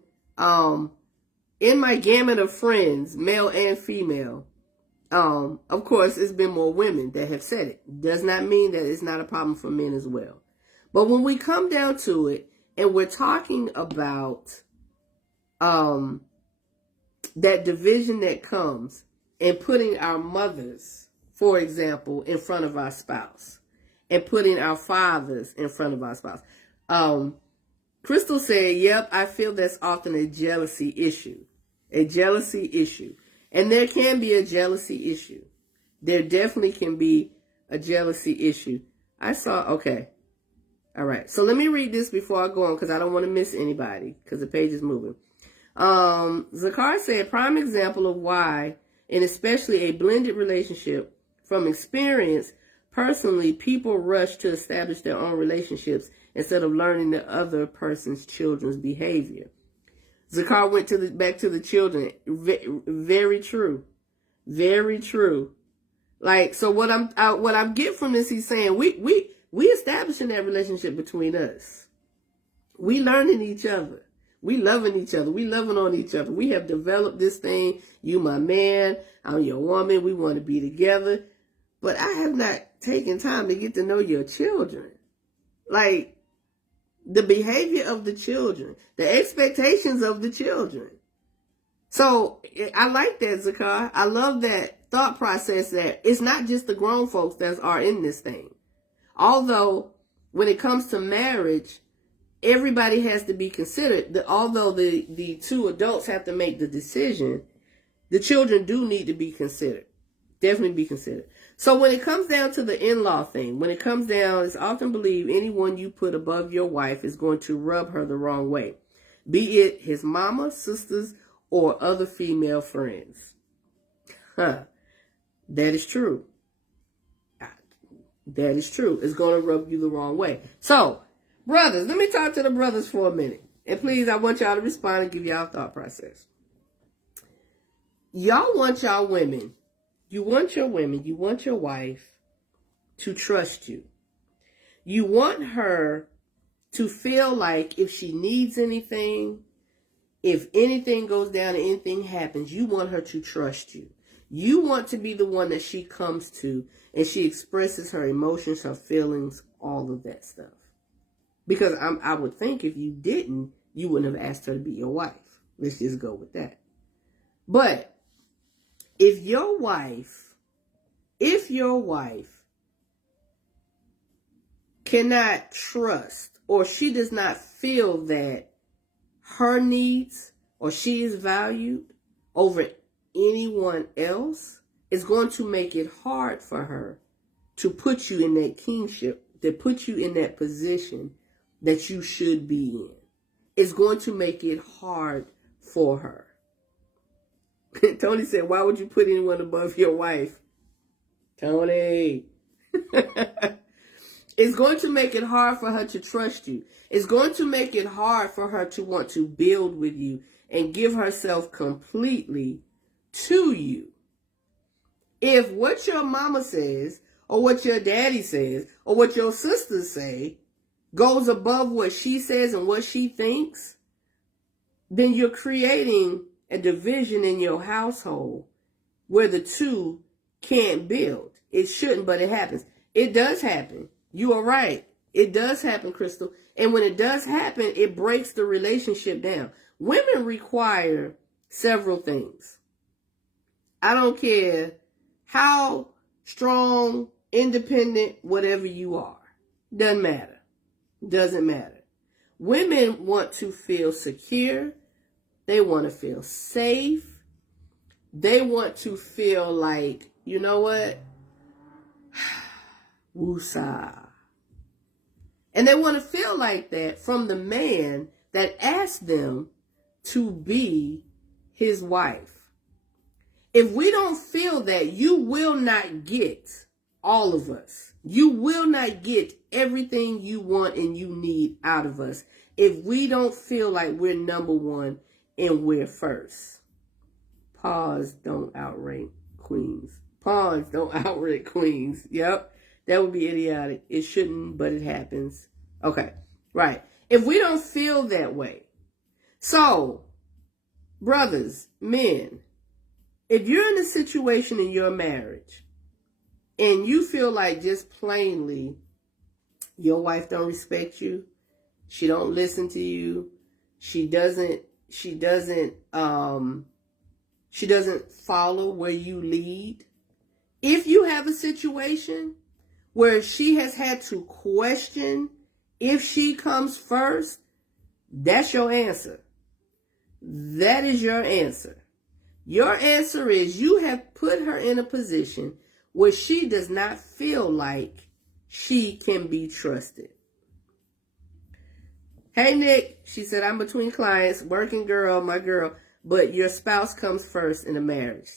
in my gamut of friends, male and female, of course, it's been more women that have said it. Does not mean that it's not a problem for men as well. But when we come down to it, and we're talking about that division that comes and putting our mothers, for example, in front of our spouse, and putting our fathers in front of our spouse. Crystal said, yep, I feel that's often a jealousy issue. A jealousy issue. And there can be a jealousy issue. There definitely can be a jealousy issue. Okay. All right. So let me read this before I go on because I don't want to miss anybody because the page is moving. Zakar said, prime example of why, and especially a blended relationship, from experience, personally, people rush to establish their own relationships instead of learning the other person's children's behavior. Zakar went back to the children. Very true. Very true. Like, so what I'm getting from this, he's saying, we establishing that relationship between us. We learning each other. We loving each other. We loving on each other. We have developed this thing. You my man. I'm your woman. We want to be together. But I have not taken time to get to know your children. Like, the behavior of the children. The expectations of the children. So, I like that, Zakar. I love that thought process that it's not just the grown folks that are in this thing. Although, when it comes to marriage, everybody has to be considered. Although the two adults have to make the decision, the children do need to be considered. Definitely be considered. So when it comes down to the in-law thing, when it comes down, it's often believed anyone you put above your wife is going to rub her the wrong way. Be it his mama, sisters, or other female friends. That is true. That is true. It's going to rub you the wrong way. So, brothers, let me talk to the brothers for a minute. And please, I want y'all to respond and give y'all a thought process. Y'all want y'all women. You want your women, you want your wife to trust you. You want her to feel like if she needs anything, if anything goes down and anything happens, you want her to trust you. You want to be the one that she comes to and she expresses her emotions, her feelings, all of that stuff. Because I would think if you didn't, you wouldn't have asked her to be your wife. Let's just go with that. But if your wife cannot trust or she does not feel that her needs or she is valued over anyone else, it's going to make it hard for her to put you in that kingship, to put you in that position that you should be in. It's going to make it hard for her. Tony said, why would you put anyone above your wife? Tony. It's going to make it hard for her to trust you. It's going to make it hard for her to want to build with you and give herself completely to you. If what your mama says, or what your daddy says, or what your sisters say goes above what she says and what she thinks, then you're creating a division in your household where the two can't build. It shouldn't, but it happens. It does happen. You are right. It does happen, Crystal. And when it does happen, it breaks the relationship down. Women require several things. I don't care how strong independent, whatever you are. Doesn't matter. Doesn't matter. Women want to feel secure. They want to feel safe. They want to feel like, you know what? Woosah. And they want to feel like that from the man that asked them to be his wife. If we don't feel that, you will not get all of us. You will not get everything you want and you need out of us if we don't feel like we're number one and we're first. Pause, don't outrank queens. Pause, don't outrank queens. Yep. That would be idiotic. It shouldn't, but it happens. Okay, right. If we don't feel that way. So, brothers, men, if you're in a situation in your marriage and you feel like just plainly your wife don't respect you, she don't listen to you, she doesn't follow where you lead. If you have a situation where she has had to question if she comes first, that's your answer. That is your answer. Your answer is you have put her in a position where she does not feel like she can be trusted. Hey, Nick, she said, I'm between clients, working girl, my girl, but your spouse comes first in a marriage.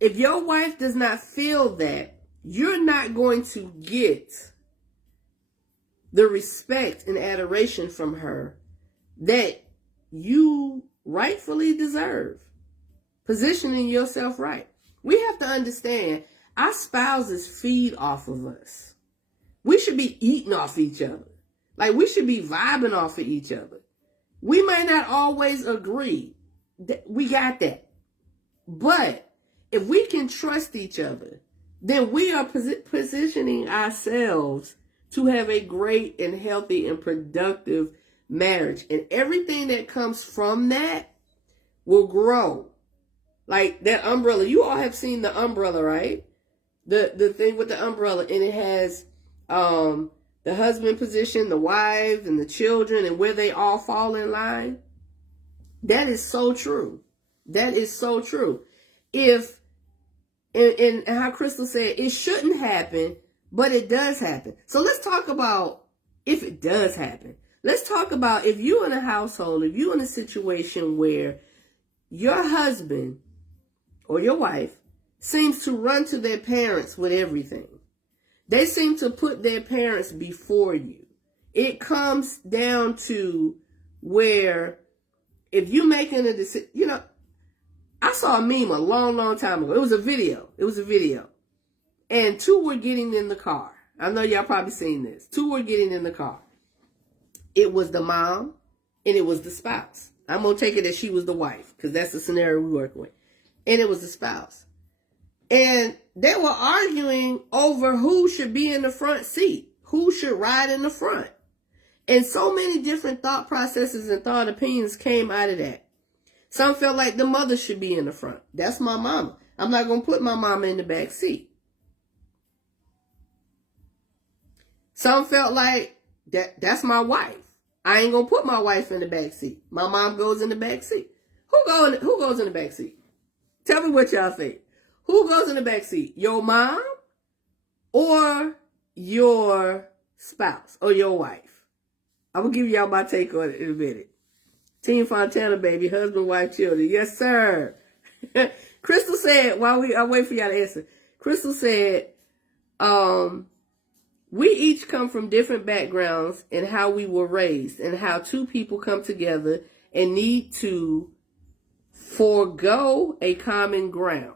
If your wife does not feel that, you're not going to get the respect and adoration from her that you rightfully deserve. Positioning yourself right. We have to understand our spouses feed off of us. We should be eating off each other. Like, we should be vibing off of each other. We may not always agree. We got that. But if we can trust each other, then we are positioning ourselves to have a great and healthy and productive marriage. And everything that comes from that will grow. Like that umbrella. You all have seen the umbrella, right? The thing with the umbrella. And it has the husband position, the wives, and the children, and where they all fall in line. That is so true. That is so true. If, and how Crystal said, it shouldn't happen, but it does happen. So let's talk about if it does happen. Let's talk about if you're in a household, if you're in a situation where your husband or your wife seems to run to their parents with everything. They seem to put their parents before you. It comes down to where if you're making a decision, you know, I saw a meme a long, long time ago. It was a video. And two were getting in the car. I know y'all probably seen this. Two were getting in the car. It was the mom and it was the spouse. I'm going to take it as she was the wife because that's the scenario we work with. And it was the spouse. And they were arguing over who should be in the front seat, who should ride in the front. And so many different thought processes and thought opinions came out of that. Some felt like the mother should be in the front. That's my mama. I'm not going to put my mama in the back seat. Some felt like that's my wife. I ain't going to put my wife in the back seat. My mom goes in the back seat. Who goes in the back seat? Tell me what y'all think. Who goes in the back seat? Your mom or your spouse or your wife? I'm going to give y'all my take on it in a minute. Team Fontana, baby. Husband, wife, children. Yes, sir. Crystal said, I'll wait for y'all to answer. Crystal said, we each come from different backgrounds and how we were raised and how two people come together and need to forego a common ground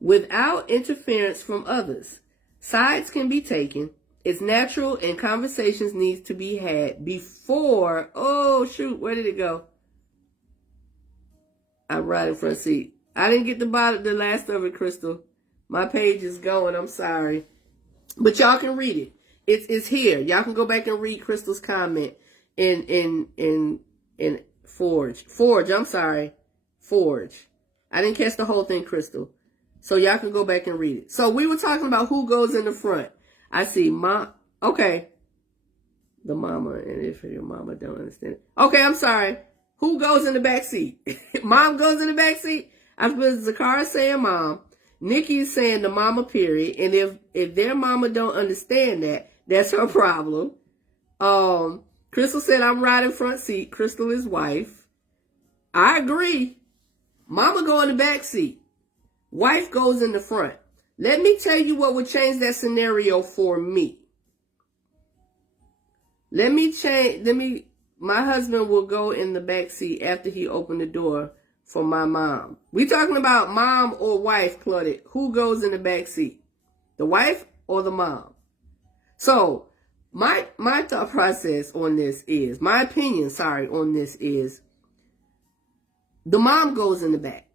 without interference from others. Sides can be taken. It's natural and conversations need to be had before, oh shoot, where did it go? I'm riding front seat. I didn't get the last of it, Crystal. My page is going, I'm sorry. But y'all can read it. It's here. Y'all can go back and read Crystal's comment in Forge. I'm sorry. Forge. I didn't catch the whole thing, Crystal. So y'all can go back and read it. So we were talking about who goes in the front. I see okay. The mama, and if your mama don't understand it. Okay, I'm sorry. Who goes in the back seat? Mom goes in the back seat. I suppose Zakara saying mom. Nikki is saying the mama, period. And if their mama don't understand that, that's her problem. Crystal said I'm riding front seat. Crystal is wife. I agree. Mama go in the back seat. Wife goes in the front. Let me tell you what would change that scenario for me. My husband will go in the back seat after he opened the door for my mom. We talking about mom or wife, Claudette. Who goes in the back seat? The wife or the mom? So, my thought process on this is, my opinion, on this is, the mom goes in the back.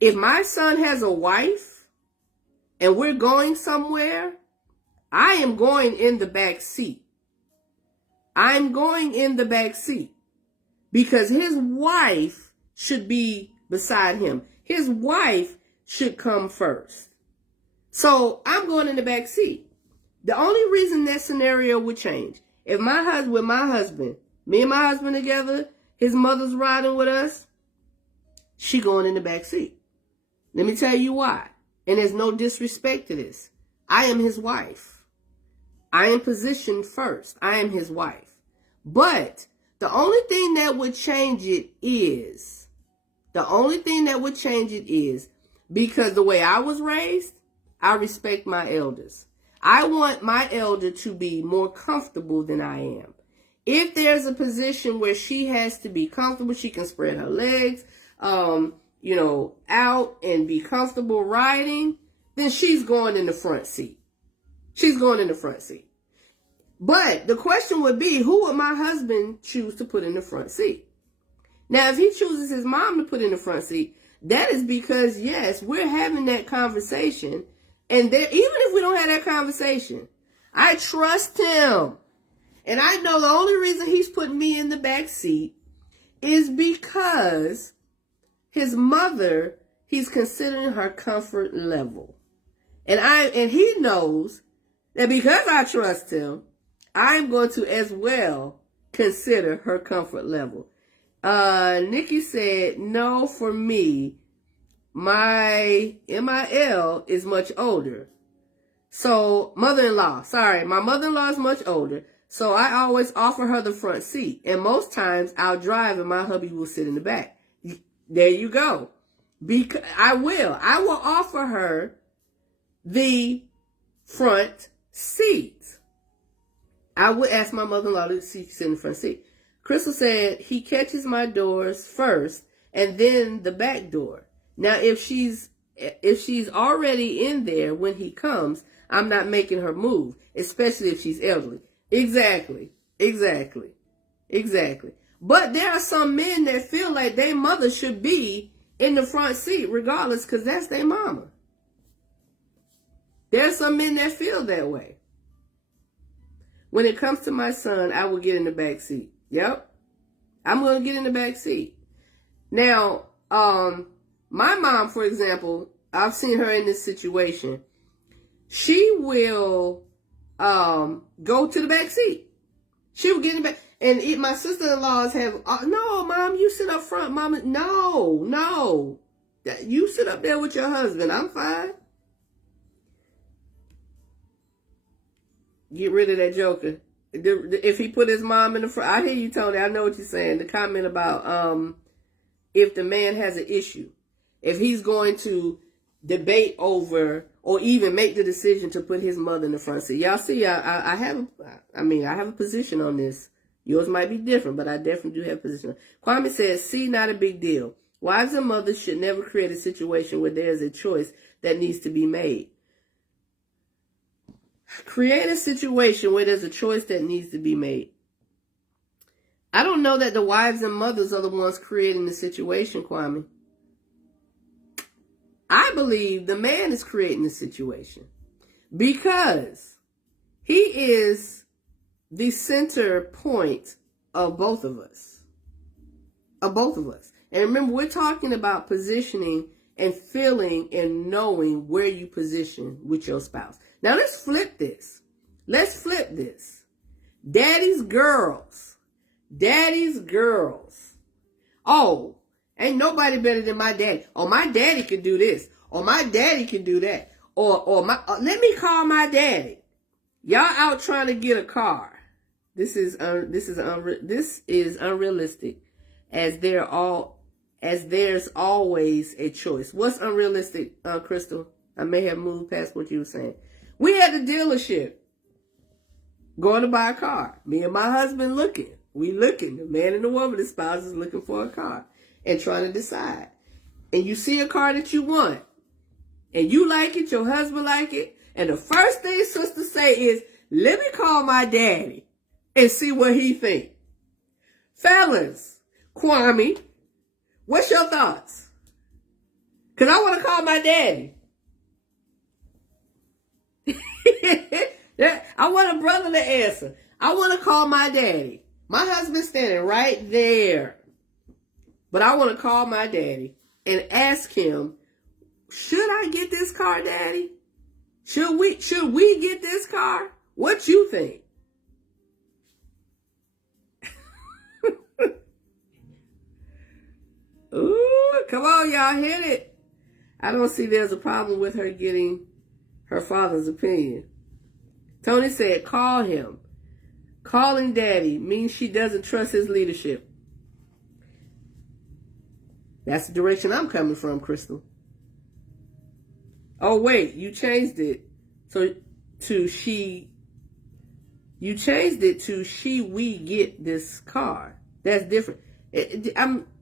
If my son has a wife and we're going somewhere, I am going in the back seat. I'm going in the back seat because his wife should be beside him. His wife should come first. So I'm going in the back seat. The only reason that scenario would change, if me and my husband together, his mother's riding with us, she going in the back seat. Let me tell you why. And there's no disrespect to this. I am his wife. I am positioned first. I am his wife. But the only thing that would change it is, because the way I was raised, I respect my elders. I want my elder to be more comfortable than I am. If there's a position where she has to be comfortable, she can spread her legs, out and be comfortable riding, then she's going in the front seat. But the question would be, who would my husband choose to put in the front seat? Now, if he chooses his mom to put in the front seat, that is because, yes, we're having that conversation. And even if we don't have that conversation, I trust him. And I know the only reason he's putting me in the back seat is because his mother, he's considering her comfort level. And he knows that because I trust him, I'm going to as well consider her comfort level. Nikki said, no, for me, my MIL is much older. So my mother-in-law is much older. So I always offer her the front seat. And most times I'll drive and my hubby will sit in the back. There you go. I will offer her the front seat. I would ask my mother-in-law to sit in the front seat. Crystal said he catches my doors first and then the back door. Now, if she's already in there when he comes, I'm not making her move, especially if she's elderly. Exactly. But there are some men that feel like their mother should be in the front seat regardless because that's their mama. There are some men that feel that way. When it comes to my son, I will get in the back seat. Yep. I'm going to get in the back seat. Now, my mom, for example, I've seen her in this situation. She will go to the back seat. She will get in the back. And my sister-in-laws have, no, Mom, you sit up front. Mama, no. You sit up there with your husband. I'm fine. Get rid of that joker. If he put his mom in the front, I hear you, Tony. I know what you're saying. The comment about if the man has an issue, if he's going to debate over or even make the decision to put his mother in the front seat. Y'all see, I have a position on this. Yours might be different, but I definitely do have a position. Kwame says, see, not a big deal. Wives and mothers should never create a situation where there's a choice that needs to be made. Create a situation where there's a choice that needs to be made. I don't know that the wives and mothers are the ones creating the situation, Kwame. I believe the man is creating the situation because he is the center point of both of us. And remember, we're talking about positioning and feeling and knowing where you position with your spouse. Now let's flip this. Let's flip this. Daddy's girls. Daddy's girls. Oh, ain't nobody better than my daddy. Oh, my daddy could do this. Or my daddy could do that. Or let me call my daddy. Y'all out trying to get a car. This is unrealistic, as there's always a choice. What's unrealistic, Crystal? I may have moved past what you were saying. We at the dealership going to buy a car. Me and my husband looking. We looking. The man and the woman, the spouse, is looking for a car and trying to decide. And you see a car that you want. And you like it, your husband like it. And the first thing sister say is, let me call my daddy and see what he think. Fellas, Kwame, what's your thoughts? Because I want to call my daddy. I want a brother to answer. I want to call my daddy. My husband's standing right there. But I want to call my daddy and ask him, should I get this car, Daddy? Should we get this car? What you think? Ooh, come on, y'all, hit it. I don't see there's a problem with her getting her father's opinion. Tony said, call him. Calling Daddy means she doesn't trust his leadership. That's the direction I'm coming from, Crystal. Oh, wait, you changed it we get this car. That's different.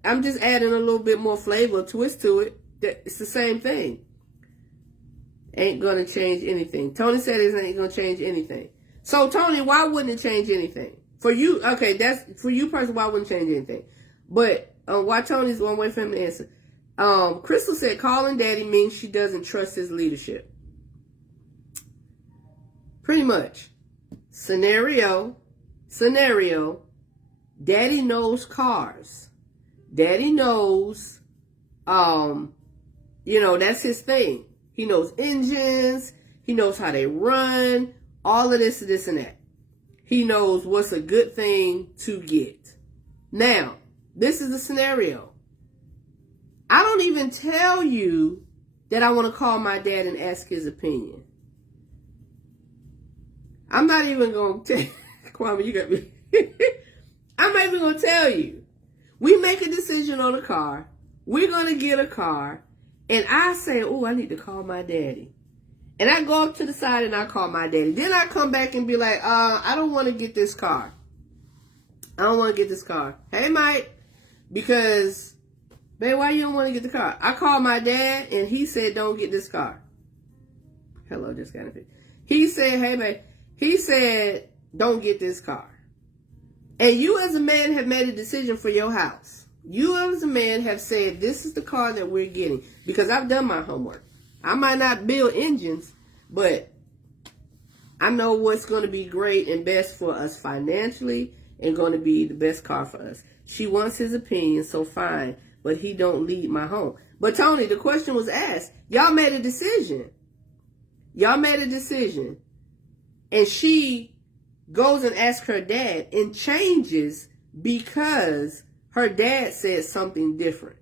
I'm just adding a little bit more flavor, twist to it. It's the same thing. Ain't gonna change anything. Tony said it ain't gonna change anything. So, Tony, why wouldn't it change anything? For you, okay, that's for you personally, why wouldn't it change anything? But why Tony's one way for him to answer. Crystal said calling Daddy means she doesn't trust his leadership. Pretty much. Scenario. Daddy knows cars. Daddy knows, that's his thing. He knows engines. He knows how they run. All of this and that. He knows what's a good thing to get. Now, this is the scenario. I don't even tell you that I want to call my dad and ask his opinion. I'm not even going to tell Kwame, you got me. I'm not even going to tell you. We make a decision on a car. We're going to get a car. And I say, oh, I need to call my daddy. And I go up to the side and I call my daddy. Then I come back and be like, I don't want to get this car. I don't want to get this car. Hey, Mike. Because, babe, why you don't want to get the car? I called my dad and he said, don't get this car. Hello, just got it. He said, hey, babe. He said, don't get this car. And you as a man have made a decision for your house. You as a man have said, this is the car that we're getting. Because I've done my homework. I might not build engines, but I know what's going to be great and best for us financially and going to be the best car for us. She wants his opinion, so fine, but he don't lead my home. But Tony, the question was asked. Y'all made a decision. And she goes and asks her dad and changes because her dad said something different.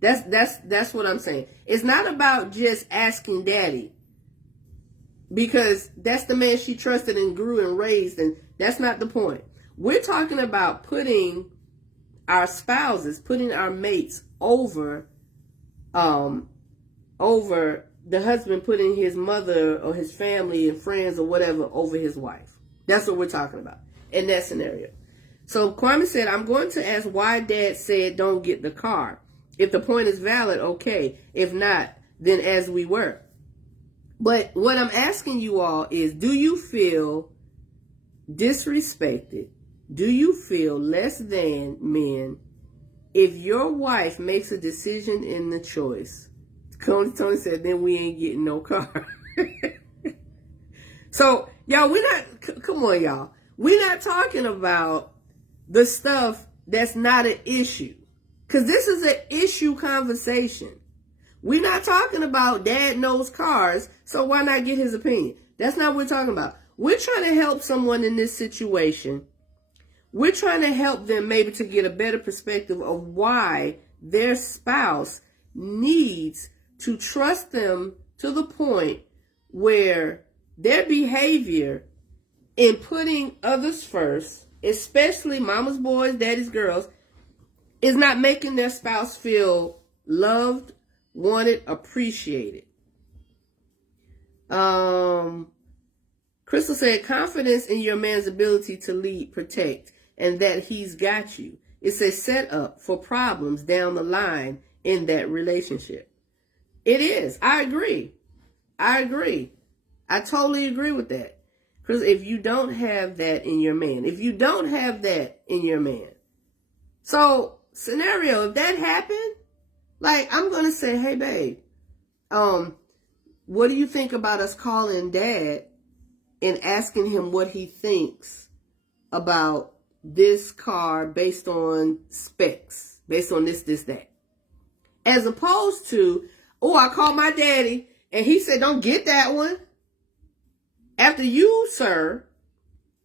That's what I'm saying. It's not about just asking daddy, because that's the man she trusted and grew and raised, and that's not the point. We're talking about putting our spouses, putting our mates over the husband putting his mother or his family and friends or whatever over his wife. That's what we're talking about in that scenario. So Kwame said, I'm going to ask why dad said don't get the car. If the point is valid, okay. If not, then as we were. But what I'm asking you all is, do you feel disrespected? Do you feel less than men if your wife makes a decision in the choice? Tony said, then we ain't getting no car. So, y'all, come on, y'all. We're not talking about the stuff that's not an issue. Because this is an issue conversation. We're not talking about dad knows cars, so why not get his opinion? That's not what we're talking about. We're trying to help someone in this situation. We're trying to help them maybe to get a better perspective of why their spouse needs to trust them to the point where their behavior in putting others first, especially mama's boys, daddy's girls, is not making their spouse feel loved, wanted, appreciated. Crystal said, confidence in your man's ability to lead, protect, and that he's got you. It's a setup for problems down the line in that relationship. It is. I agree. I totally agree with that. Because if you don't have that in your man, so scenario, if that happened, like, I'm going to say, hey, babe, what do you think about us calling dad and asking him what he thinks about this car based on specs, based on this, that. As opposed to, oh, I called my daddy and he said, don't get that one. After you, sir,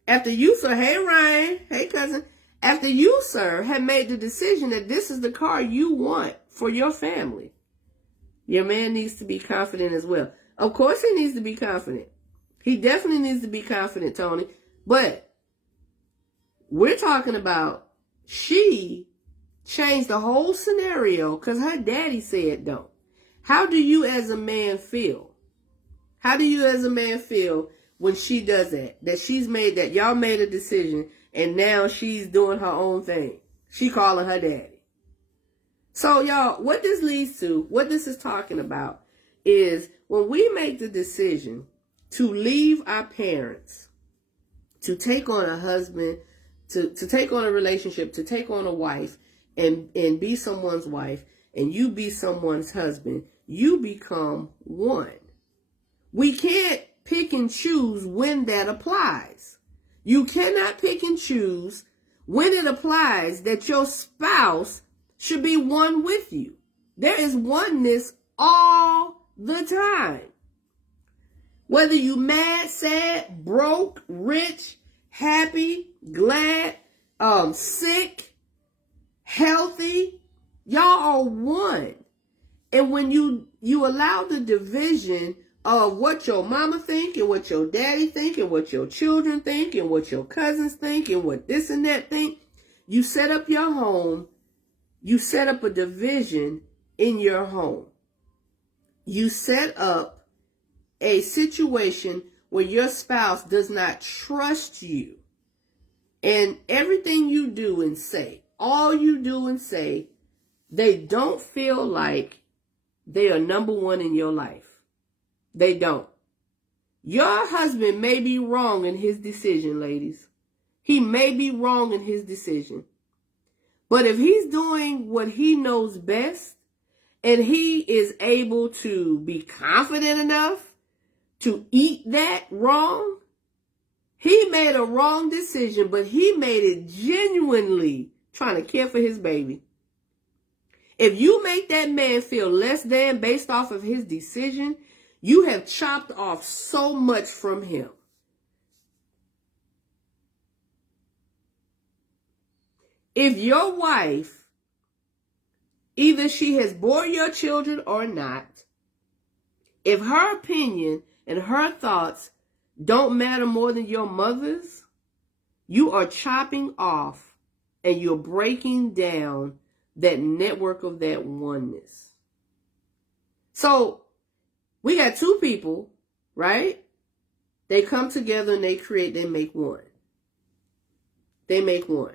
hey, Ryan, hey, cousin, after you, sir, have made the decision that this is the car you want for your family, your man needs to be confident as well. Of course he needs to be confident. He definitely needs to be confident, Tony. But we're talking about she changed the whole scenario because her daddy said don't. How do you as a man feel? How do you as a man feel when she does that? That y'all made a decision and now she's doing her own thing. She calling her daddy. So y'all, what this leads to, what this is talking about is when we make the decision to leave our parents, to take on a husband, to take on a relationship, to take on a wife and be someone's wife, and you be someone's husband, you become one. We can't pick and choose when that applies. You cannot pick and choose when it applies that your spouse should be one with you. There is oneness all the time. Whether you mad, sad, broke, rich, happy, glad, sick, healthy, y'all are one. And when you allow the division of what your mama think and what your daddy think and what your children think and what your cousins think and what this and that think, you set up your home, you set up a division in your home. You set up a situation where your spouse does not trust you. And everything you do and say, all you do and say, they don't feel like they are number one in your life. They don't. Your husband may be wrong in his decision, ladies. He may be wrong in his decision. But if he's doing what he knows best and he is able to be confident enough to eat that wrong, he made a wrong decision, but he made it genuinely trying to care for his baby. If you make that man feel less than based off of his decision, you have chopped off so much from him. If your wife, either she has bore your children or not, if her opinion and her thoughts don't matter more than your mother's, you are chopping off and you're breaking down that network of that oneness. So we got two people, right? They come together and they make one. They make one.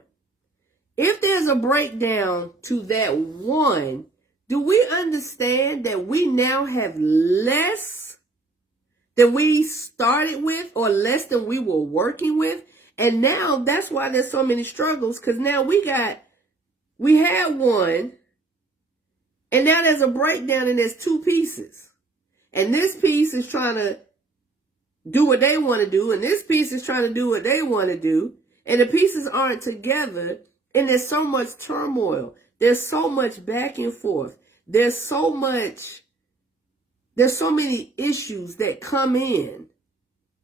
If there's a breakdown to that one, do we understand that we now have less than we started with or less than we were working with? And now that's why there's so many struggles, because now we had one and now there's a breakdown and there's two pieces. And this piece is trying to do what they want to do and this piece is trying to do what they want to do. And the pieces aren't together and there's so much turmoil. There's so much back and forth. There's so much There's so many issues that come in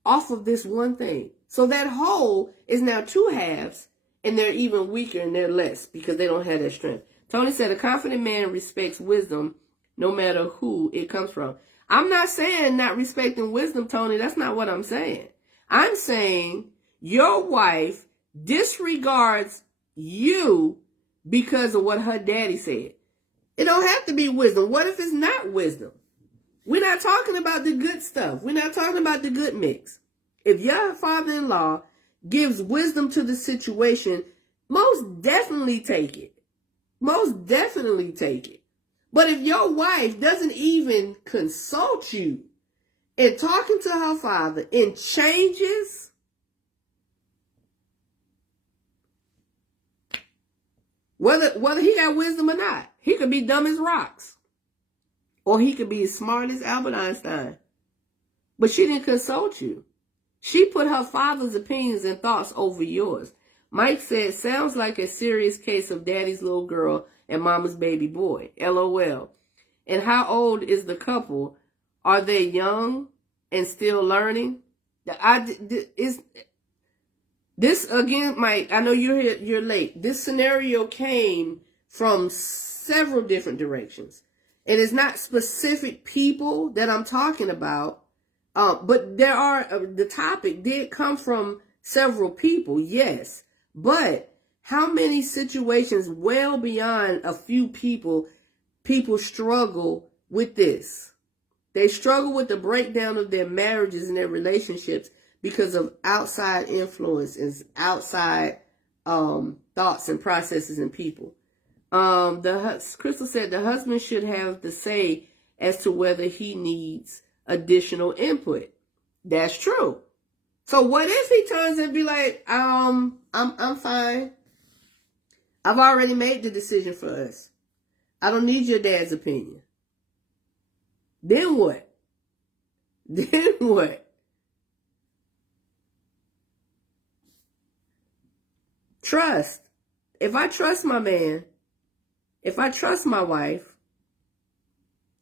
off of this one thing. So that whole is now two halves, and they're even weaker and they're less because they don't have that strength. Tony said, a confident man respects wisdom no matter who it comes from. I'm not saying not respecting wisdom, Tony. That's not what I'm saying. I'm saying your wife disregards you because of what her daddy said. It don't have to be wisdom. What if it's not wisdom? We're not talking about the good stuff. We're not talking about the good mix. If your father-in-law gives wisdom to the situation, most definitely take it. Most definitely take it. But if your wife doesn't even consult you in talking to her father and changes, whether he got wisdom or not, he could be dumb as rocks. Or he could be as smart as Albert Einstein. But she didn't consult you. She put her father's opinions and thoughts over yours. Mike said, sounds like a serious case of daddy's little girl and mama's baby boy. LOL. And how old is the couple? Are they young and still learning? This again, Mike, I know you're late. This scenario came from several different directions. And it's not specific people that I'm talking about, but the topic did come from several people, yes. But how many situations well beyond a few people struggle with this? They struggle with the breakdown of their marriages and their relationships because of outside influences, outside thoughts and processes and people. Crystal said the husband should have the say as to whether he needs additional input. That's true. So what if he turns and be like, I'm fine. I've already made the decision for us. I don't need your dad's opinion. Then what? Then what? Trust. If I trust my man, if I trust my wife,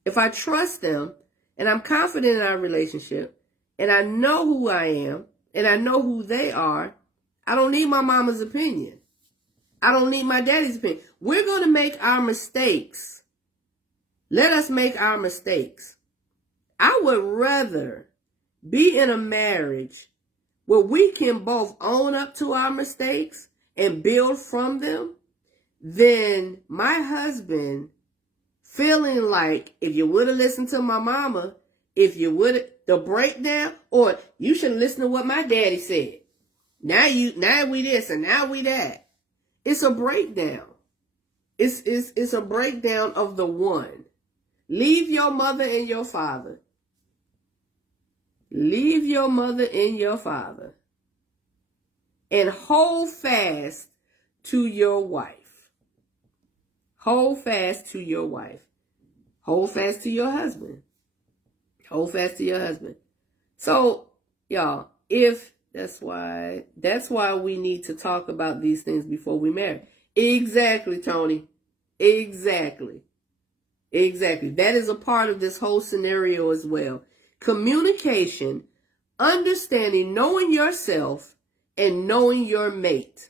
if I trust them, and I'm confident in our relationship, and I know who I am, and I know who they are, I don't need my mama's opinion. I don't need my daddy's opinion. We're going to make our mistakes. Let us make our mistakes. I would rather be in a marriage where we can both own up to our mistakes and build from them than my husband feeling like, if you would have listened to my mama, if you would have, the breakdown, or you should listen to what my daddy said. Now we this and now we that. It's a breakdown. It's a breakdown of the one. Leave your mother and your father. Leave your mother and your father. And hold fast to your wife. Hold fast to your wife. Hold fast to your husband. Hold fast to your husband. So, y'all, that's why we need to talk about these things before we marry. Exactly, Tony. Exactly. That is a part of this whole scenario as well. Communication, understanding, knowing yourself, and knowing your mate.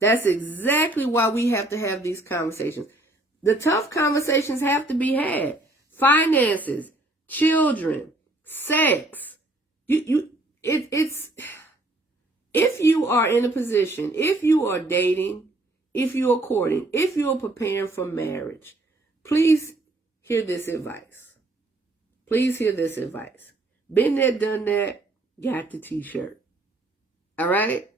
That's exactly why we have to have these conversations. The tough conversations have to be had. Finances, children, sex. It's if you are in a position, if you are dating, if you are courting, if you are preparing for marriage, please hear this advice. Please hear this advice. Been there, done that, got the t-shirt. All right?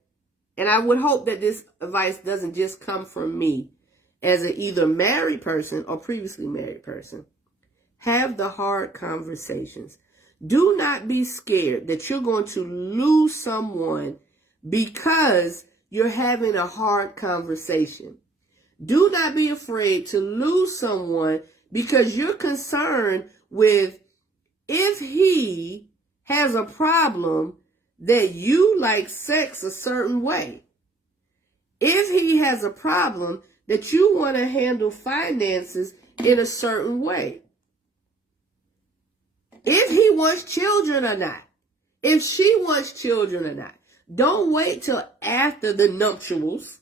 And I would hope that this advice doesn't just come from me as an either married person or previously married person. Have the hard conversations. Do not be scared that you're going to lose someone because you're having a hard conversation. Do not be afraid to lose someone because you're concerned with if he has a problem that you like sex a certain way. If he has a problem that you want to handle finances in a certain way. if he wants children or not, if she wants children or not. Don't wait till after the nuptials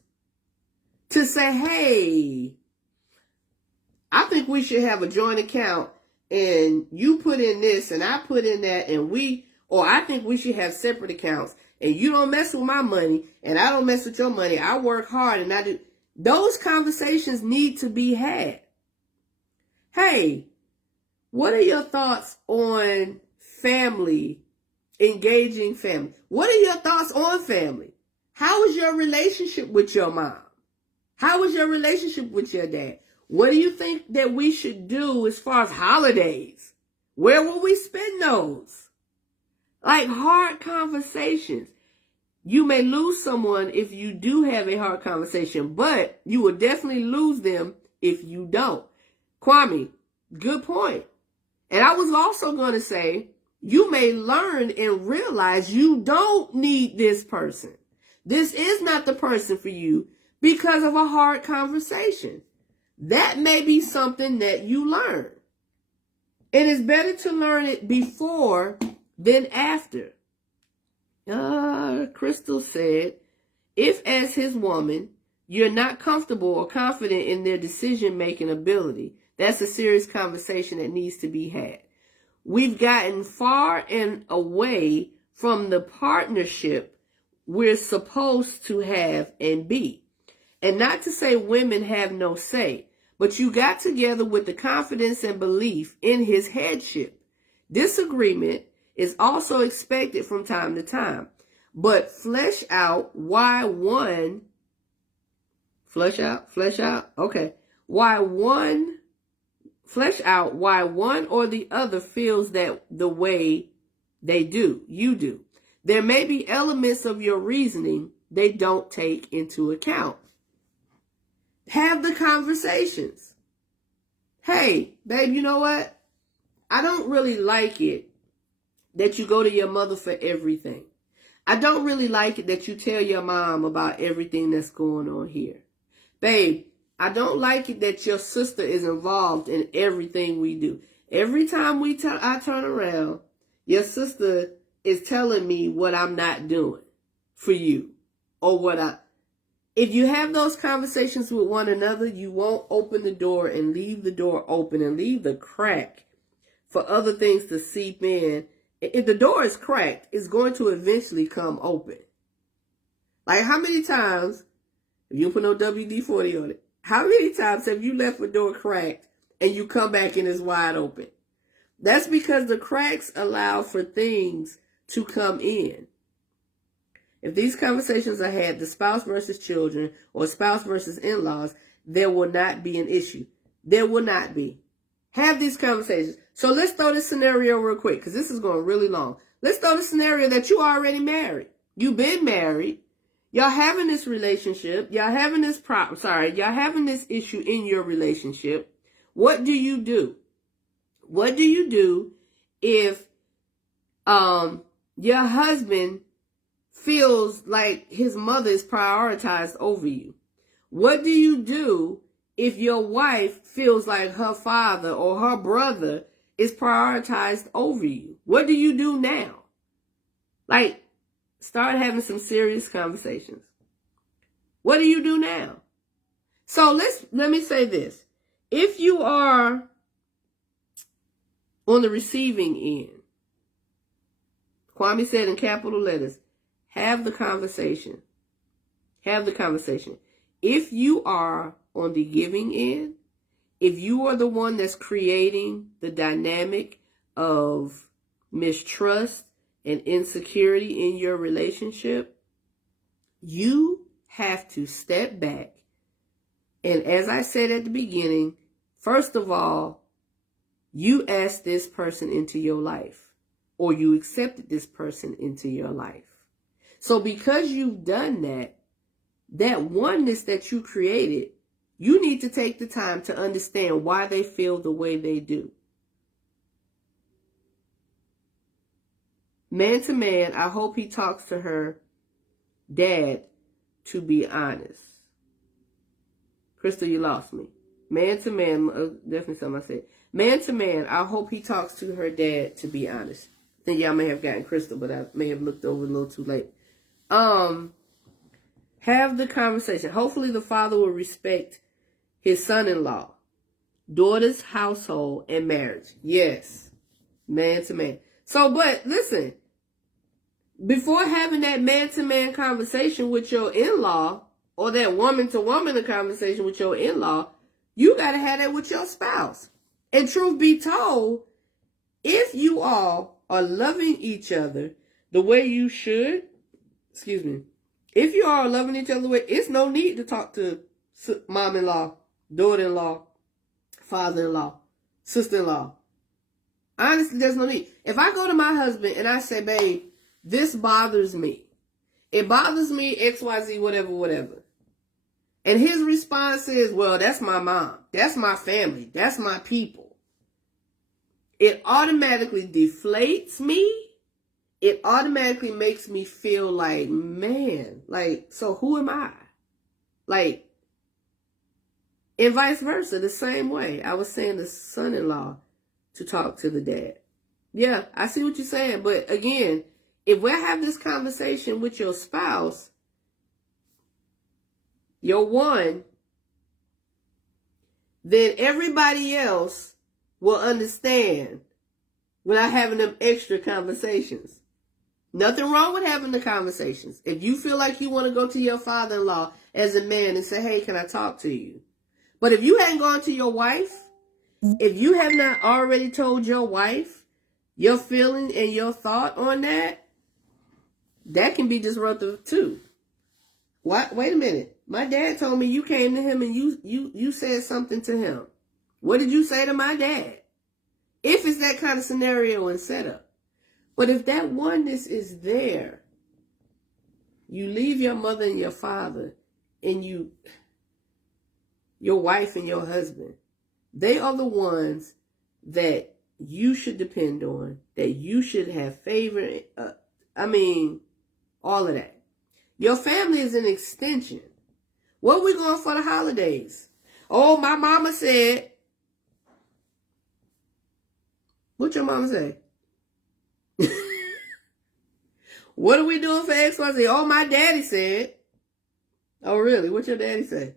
to say, hey, I think we should have a joint account and you put in this and I put in that or I think we should have separate accounts and you don't mess with my money and I don't mess with your money. I work hard and I do. Those conversations need to be had. Hey, what are your thoughts on family, engaging family? What are your thoughts on family? How is your relationship with your mom? How is your relationship with your dad? What do you think that we should do as far as holidays? Where will we spend those? Like hard conversations. You may lose someone if you do have a hard conversation, but you will definitely lose them if you don't. Kwame, good point. And I was also going to say, you may learn and realize you don't need this person. This is not the person for you because of a hard conversation. That may be something that you learn. And it's better to learn it before than after. Crystal said, if as his woman, you're not comfortable or confident in their decision-making ability, that's a serious conversation that needs to be had. We've gotten far and away from the partnership we're supposed to have and be. And not to say women have no say, but you got together with the confidence and belief in his headship. Disagreement is also expected from time to time, but flesh out why one or the other feels that the way you do. There may be elements of your reasoning they don't take into account. Have the conversations. Hey, babe, you know what? I don't really like it that you go to your mother for everything. I don't really like it that you tell your mom about everything that's going on here. Babe, I don't like it that your sister is involved in everything we do. Every time I turn around, your sister is telling me what I'm not doing for you or if you have those conversations with one another, you won't open the door and leave the door open and leave the crack for other things to seep in. If the door is cracked, it's going to eventually come open. Like how many times, if you put no WD-40 on it, how many times have you left a door cracked and you come back and it's wide open? That's because the cracks allow for things to come in. If these conversations are had, the spouse versus children or spouse versus in-laws, there will not be an issue. There will not be. Have these conversations. So let's throw this scenario real quick because this is going really long. Let's throw the scenario that you already married. You've been married. Y'all having this relationship. Y'all having this issue in your relationship. What do you do? What do you do if your husband feels like his mother is prioritized over you? What do you do if your wife feels like her father or her brother is prioritized over you? What do you do now? Like, start having some serious conversations. What do you do now? So let me say this. If you are on the receiving end, Kwame said in capital letters, have the conversation. Have the conversation. If you are on the giving end, if you are the one that's creating the dynamic of mistrust and insecurity in your relationship, you have to step back. And as I said at the beginning, first of all, you asked this person into your life, or you accepted this person into your life. So because you've done that oneness that you created, you need to take the time to understand why they feel the way they do. Man to man, I hope he talks to her dad to be honest. Crystal, you lost me. Man to man, definitely something I said. Man to man, I hope he talks to her dad, to be honest. I think y'all may have gotten Crystal, but I may have looked over a little too late. Have the conversation. Hopefully the father will respect his son-in-law, daughter's household, and marriage. Yes. Man to man. So, but listen, before having that man-to-man conversation with your in-law, or that woman-to-woman conversation with your in-law, you got to have that with your spouse. And truth be told, if you all are loving each other the way you should, if you are loving each other the way, it's no need to talk to mom-in-law, daughter-in-law, father-in-law, sister-in-law. Honestly, there's no need. If I go to my husband and I say, babe, this bothers me. It bothers me, XYZ, whatever. And his response is, well, that's my mom. That's my family. That's my people. It automatically deflates me. It automatically makes me feel like, man, like, so who am I? Like, and vice versa, the same way. I was saying the son-in-law to talk to the dad. Yeah, I see what you're saying. But again, if we have this conversation with your spouse, your one, then everybody else will understand without having them extra conversations. Nothing wrong with having the conversations. If you feel like you want to go to your father-in-law as a man and say, hey, can I talk to you? But if you hadn't gone to your wife, if you have not already told your wife your feeling and your thought on that, that can be disruptive too. What? Wait a minute. My dad told me you came to him and you said something to him. What did you say to my dad? If it's that kind of scenario and setup. But if that oneness is there, you leave your mother and your father and your wife and your husband. They are the ones that you should depend on, that you should have favor. All of that. Your family is an extension. What are we going for the holidays? Oh, my mama said. What your mama say? What are we doing for XYZ? Oh, my daddy said. Oh, really? What your daddy say?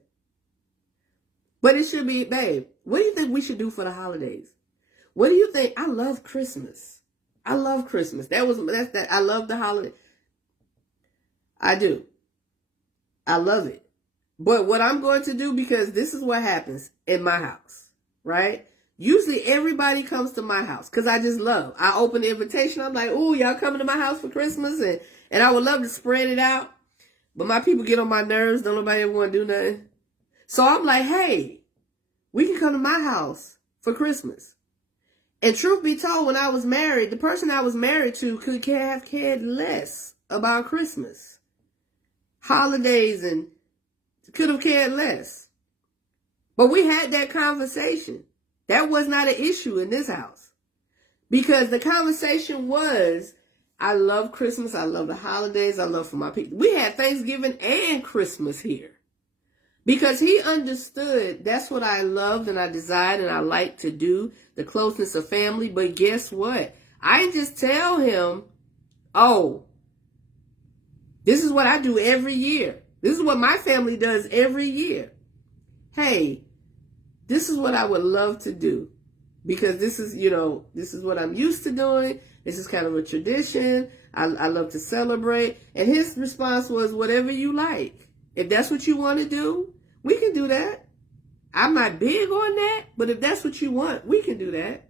But it should be, babe, what do you think we should do for the holidays? What do you think? I love Christmas. I love Christmas. That's that. I love the holiday. I do. I love it. But what I'm going to do, because this is what happens in my house, right? Usually everybody comes to my house because I just love. I open the invitation. I'm like, ooh, y'all coming to my house for Christmas? And I would love to spread it out. But my people get on my nerves. Don't nobody ever want to do nothing. So I'm like, hey, we can come to my house for Christmas. And truth be told, when I was married, the person I was married to could have cared less about Christmas, holidays, and could have cared less. But we had that conversation. That was not an issue in this house. Because the conversation was, I love Christmas, I love the holidays, I love for my people. We had Thanksgiving and Christmas here. Because he understood that's what I loved and I desired and I like to do, the closeness of family. But guess what? I didn't just tell him, oh, this is what I do every year. This is what my family does every year. Hey, this is what I would love to do. Because this is, this is what I'm used to doing. This is kind of a tradition. I love to celebrate. And his response was, whatever you like. If that's what you want to do, we can do that. I'm not big on that, but if that's what you want, we can do that.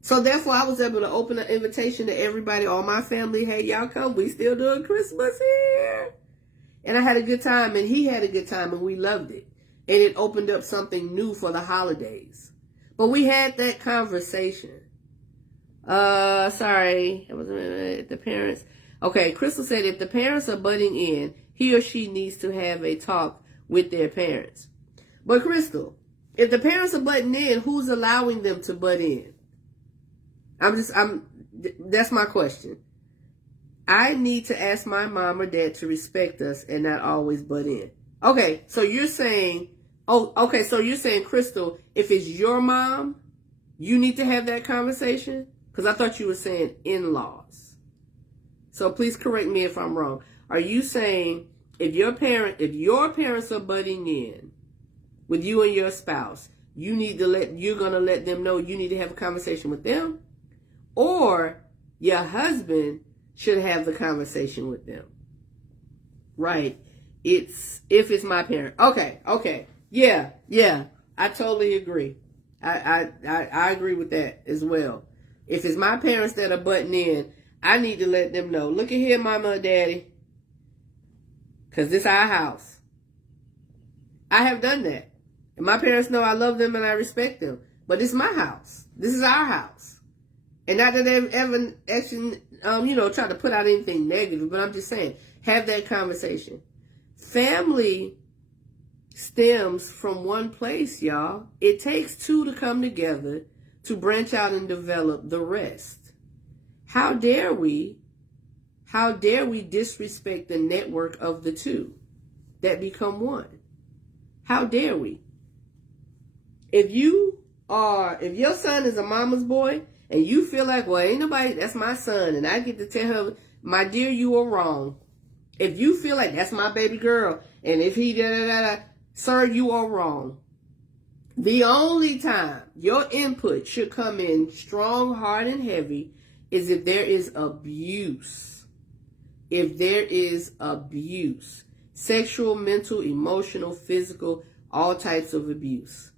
So therefore, I was able to open an invitation to everybody, all my family. Hey, y'all come. We still doing Christmas here. And I had a good time, and he had a good time, and we loved it. And it opened up something new for the holidays. But we had that conversation. Sorry. It was the parents. Okay, Crystal said if the parents are butting in, he or she needs to have a talk with their parents. But Crystal, if the parents are butting in, who's allowing them to butt in? That's my question. I need to ask my mom or dad to respect us and not always butt in. Okay, so you're saying Oh, okay. So you're saying, Crystal, if it's your mom, you need to have that conversation? Because I thought you were saying in-laws. So please correct me if I'm wrong. Are you saying if your parents are butting in with you and your spouse, you're gonna let them know you need to have a conversation with them? Or your husband should have the conversation with them? Right. If it's my parent. Okay. Yeah. I totally agree. I agree with that as well. If it's my parents that are butting in, I need to let them know. Look at here, mama or daddy. Because this our house. I have done that. And my parents know I love them and I respect them. But it's my house. This is our house. And not that they've ever actually, tried to put out anything negative, but I'm just saying, have that conversation. Family stems from one place, y'all. It takes two to come together to branch out and develop the rest. How dare we disrespect the network of the two that become one? How dare we? If your son is a mama's boy and you feel like, well, ain't nobody, that's my son, and I get to tell her, my dear, you are wrong. If you feel like that's my baby girl, and if he sir, you are wrong. The only time your input should come in strong, hard, and heavy is if there is abuse. If there is abuse. Sexual, mental, emotional, physical, all types of abuse.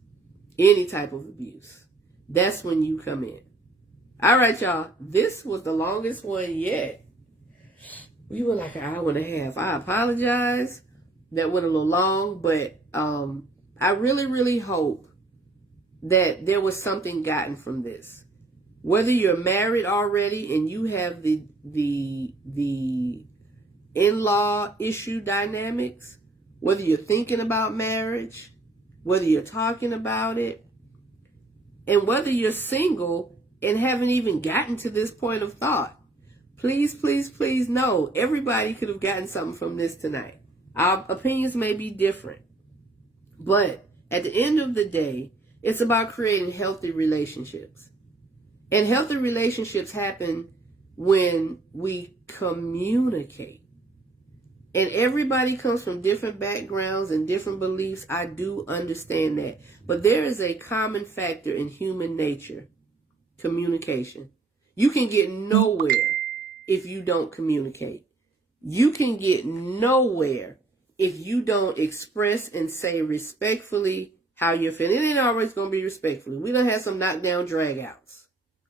Any type of abuse. That's when you come in. All right, y'all. This was the longest one yet. We were like an hour and a half. I apologize. That went a little long, but I really, really hope that there was something gotten from this. Whether you're married already and you have the in-law issue dynamics, whether you're thinking about marriage, whether you're talking about it, and whether you're single and haven't even gotten to this point of thought, please, please, please know everybody could have gotten something from this tonight. Our opinions may be different, but at the end of the day, it's about creating healthy relationships. And healthy relationships happen when we communicate. And everybody comes from different backgrounds and different beliefs. I do understand that. But there is a common factor in human nature: communication. You can get nowhere if you don't communicate. You can get nowhere if you don't express and say respectfully how you're feeling. It ain't always going to be respectfully. We done had some knockdown drag-outs.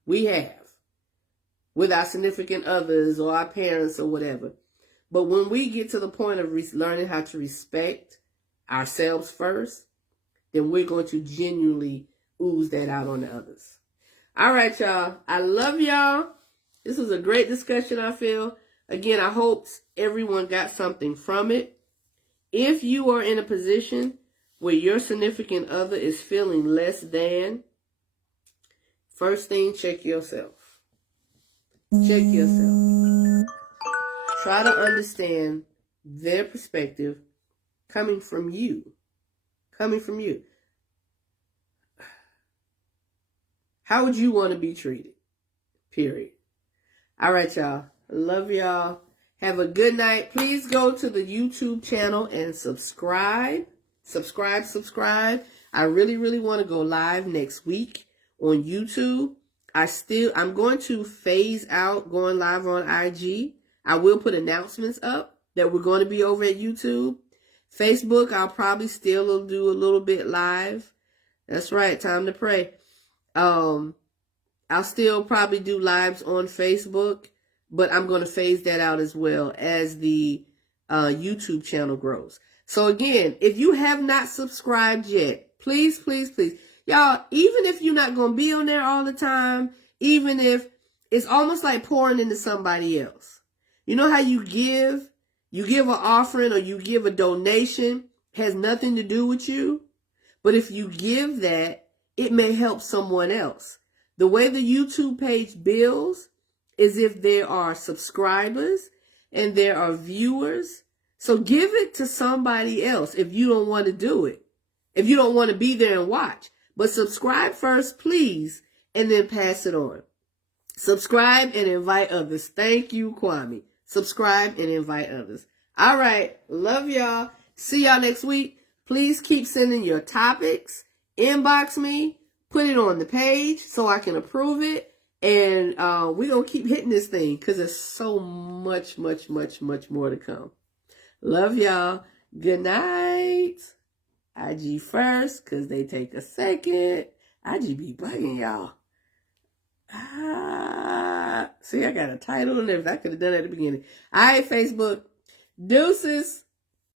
We have. With our significant others or our parents or whatever. But when we get to the point of learning how to respect ourselves first, then we're going to genuinely ooze that out on the others. All right, y'all. I love y'all. This was a great discussion, I feel. Again, I hope everyone got something from it. If you are in a position where your significant other is feeling less than, first thing, check yourself. Check yourself. Try to understand their perspective coming from you. Coming from you. How would you want to be treated? Period. All right, y'all. Love y'all. Have a good night. Please go to the YouTube channel and subscribe. Subscribe. I really, really want to go live next week on YouTube. I'm going to phase out going live on IG. I will put announcements up that we're going to be over at YouTube. Facebook, I'll probably still do a little bit live. That's right. Time to pray. I'll still probably do lives on Facebook, but I'm going to phase that out as well as the YouTube channel grows. So again, if you have not subscribed yet, please, please, please. Y'all, even if you're not going to be on there all the time, even if it's almost like pouring into somebody else. You know how you give an offering or you give a donation, has nothing to do with you. But if you give that, it may help someone else. The way the YouTube page builds is if there are subscribers and there are viewers. So give it to somebody else if you don't want to do it. if you don't want to be there and watch. But subscribe first, please, and then pass it on. Subscribe and invite others. Thank you, Kwame. Subscribe and invite others. All right. Love y'all. See y'all next week. Please keep sending your topics. Inbox me. Put it on the page so I can approve it. And we're going to keep hitting this thing because there's so much, much, much, much more to come. Love y'all. Good night. IG first because they take a second. IG be bugging y'all. See, I got a title and everything. I could have done it at the beginning. All right, Facebook. Deuces.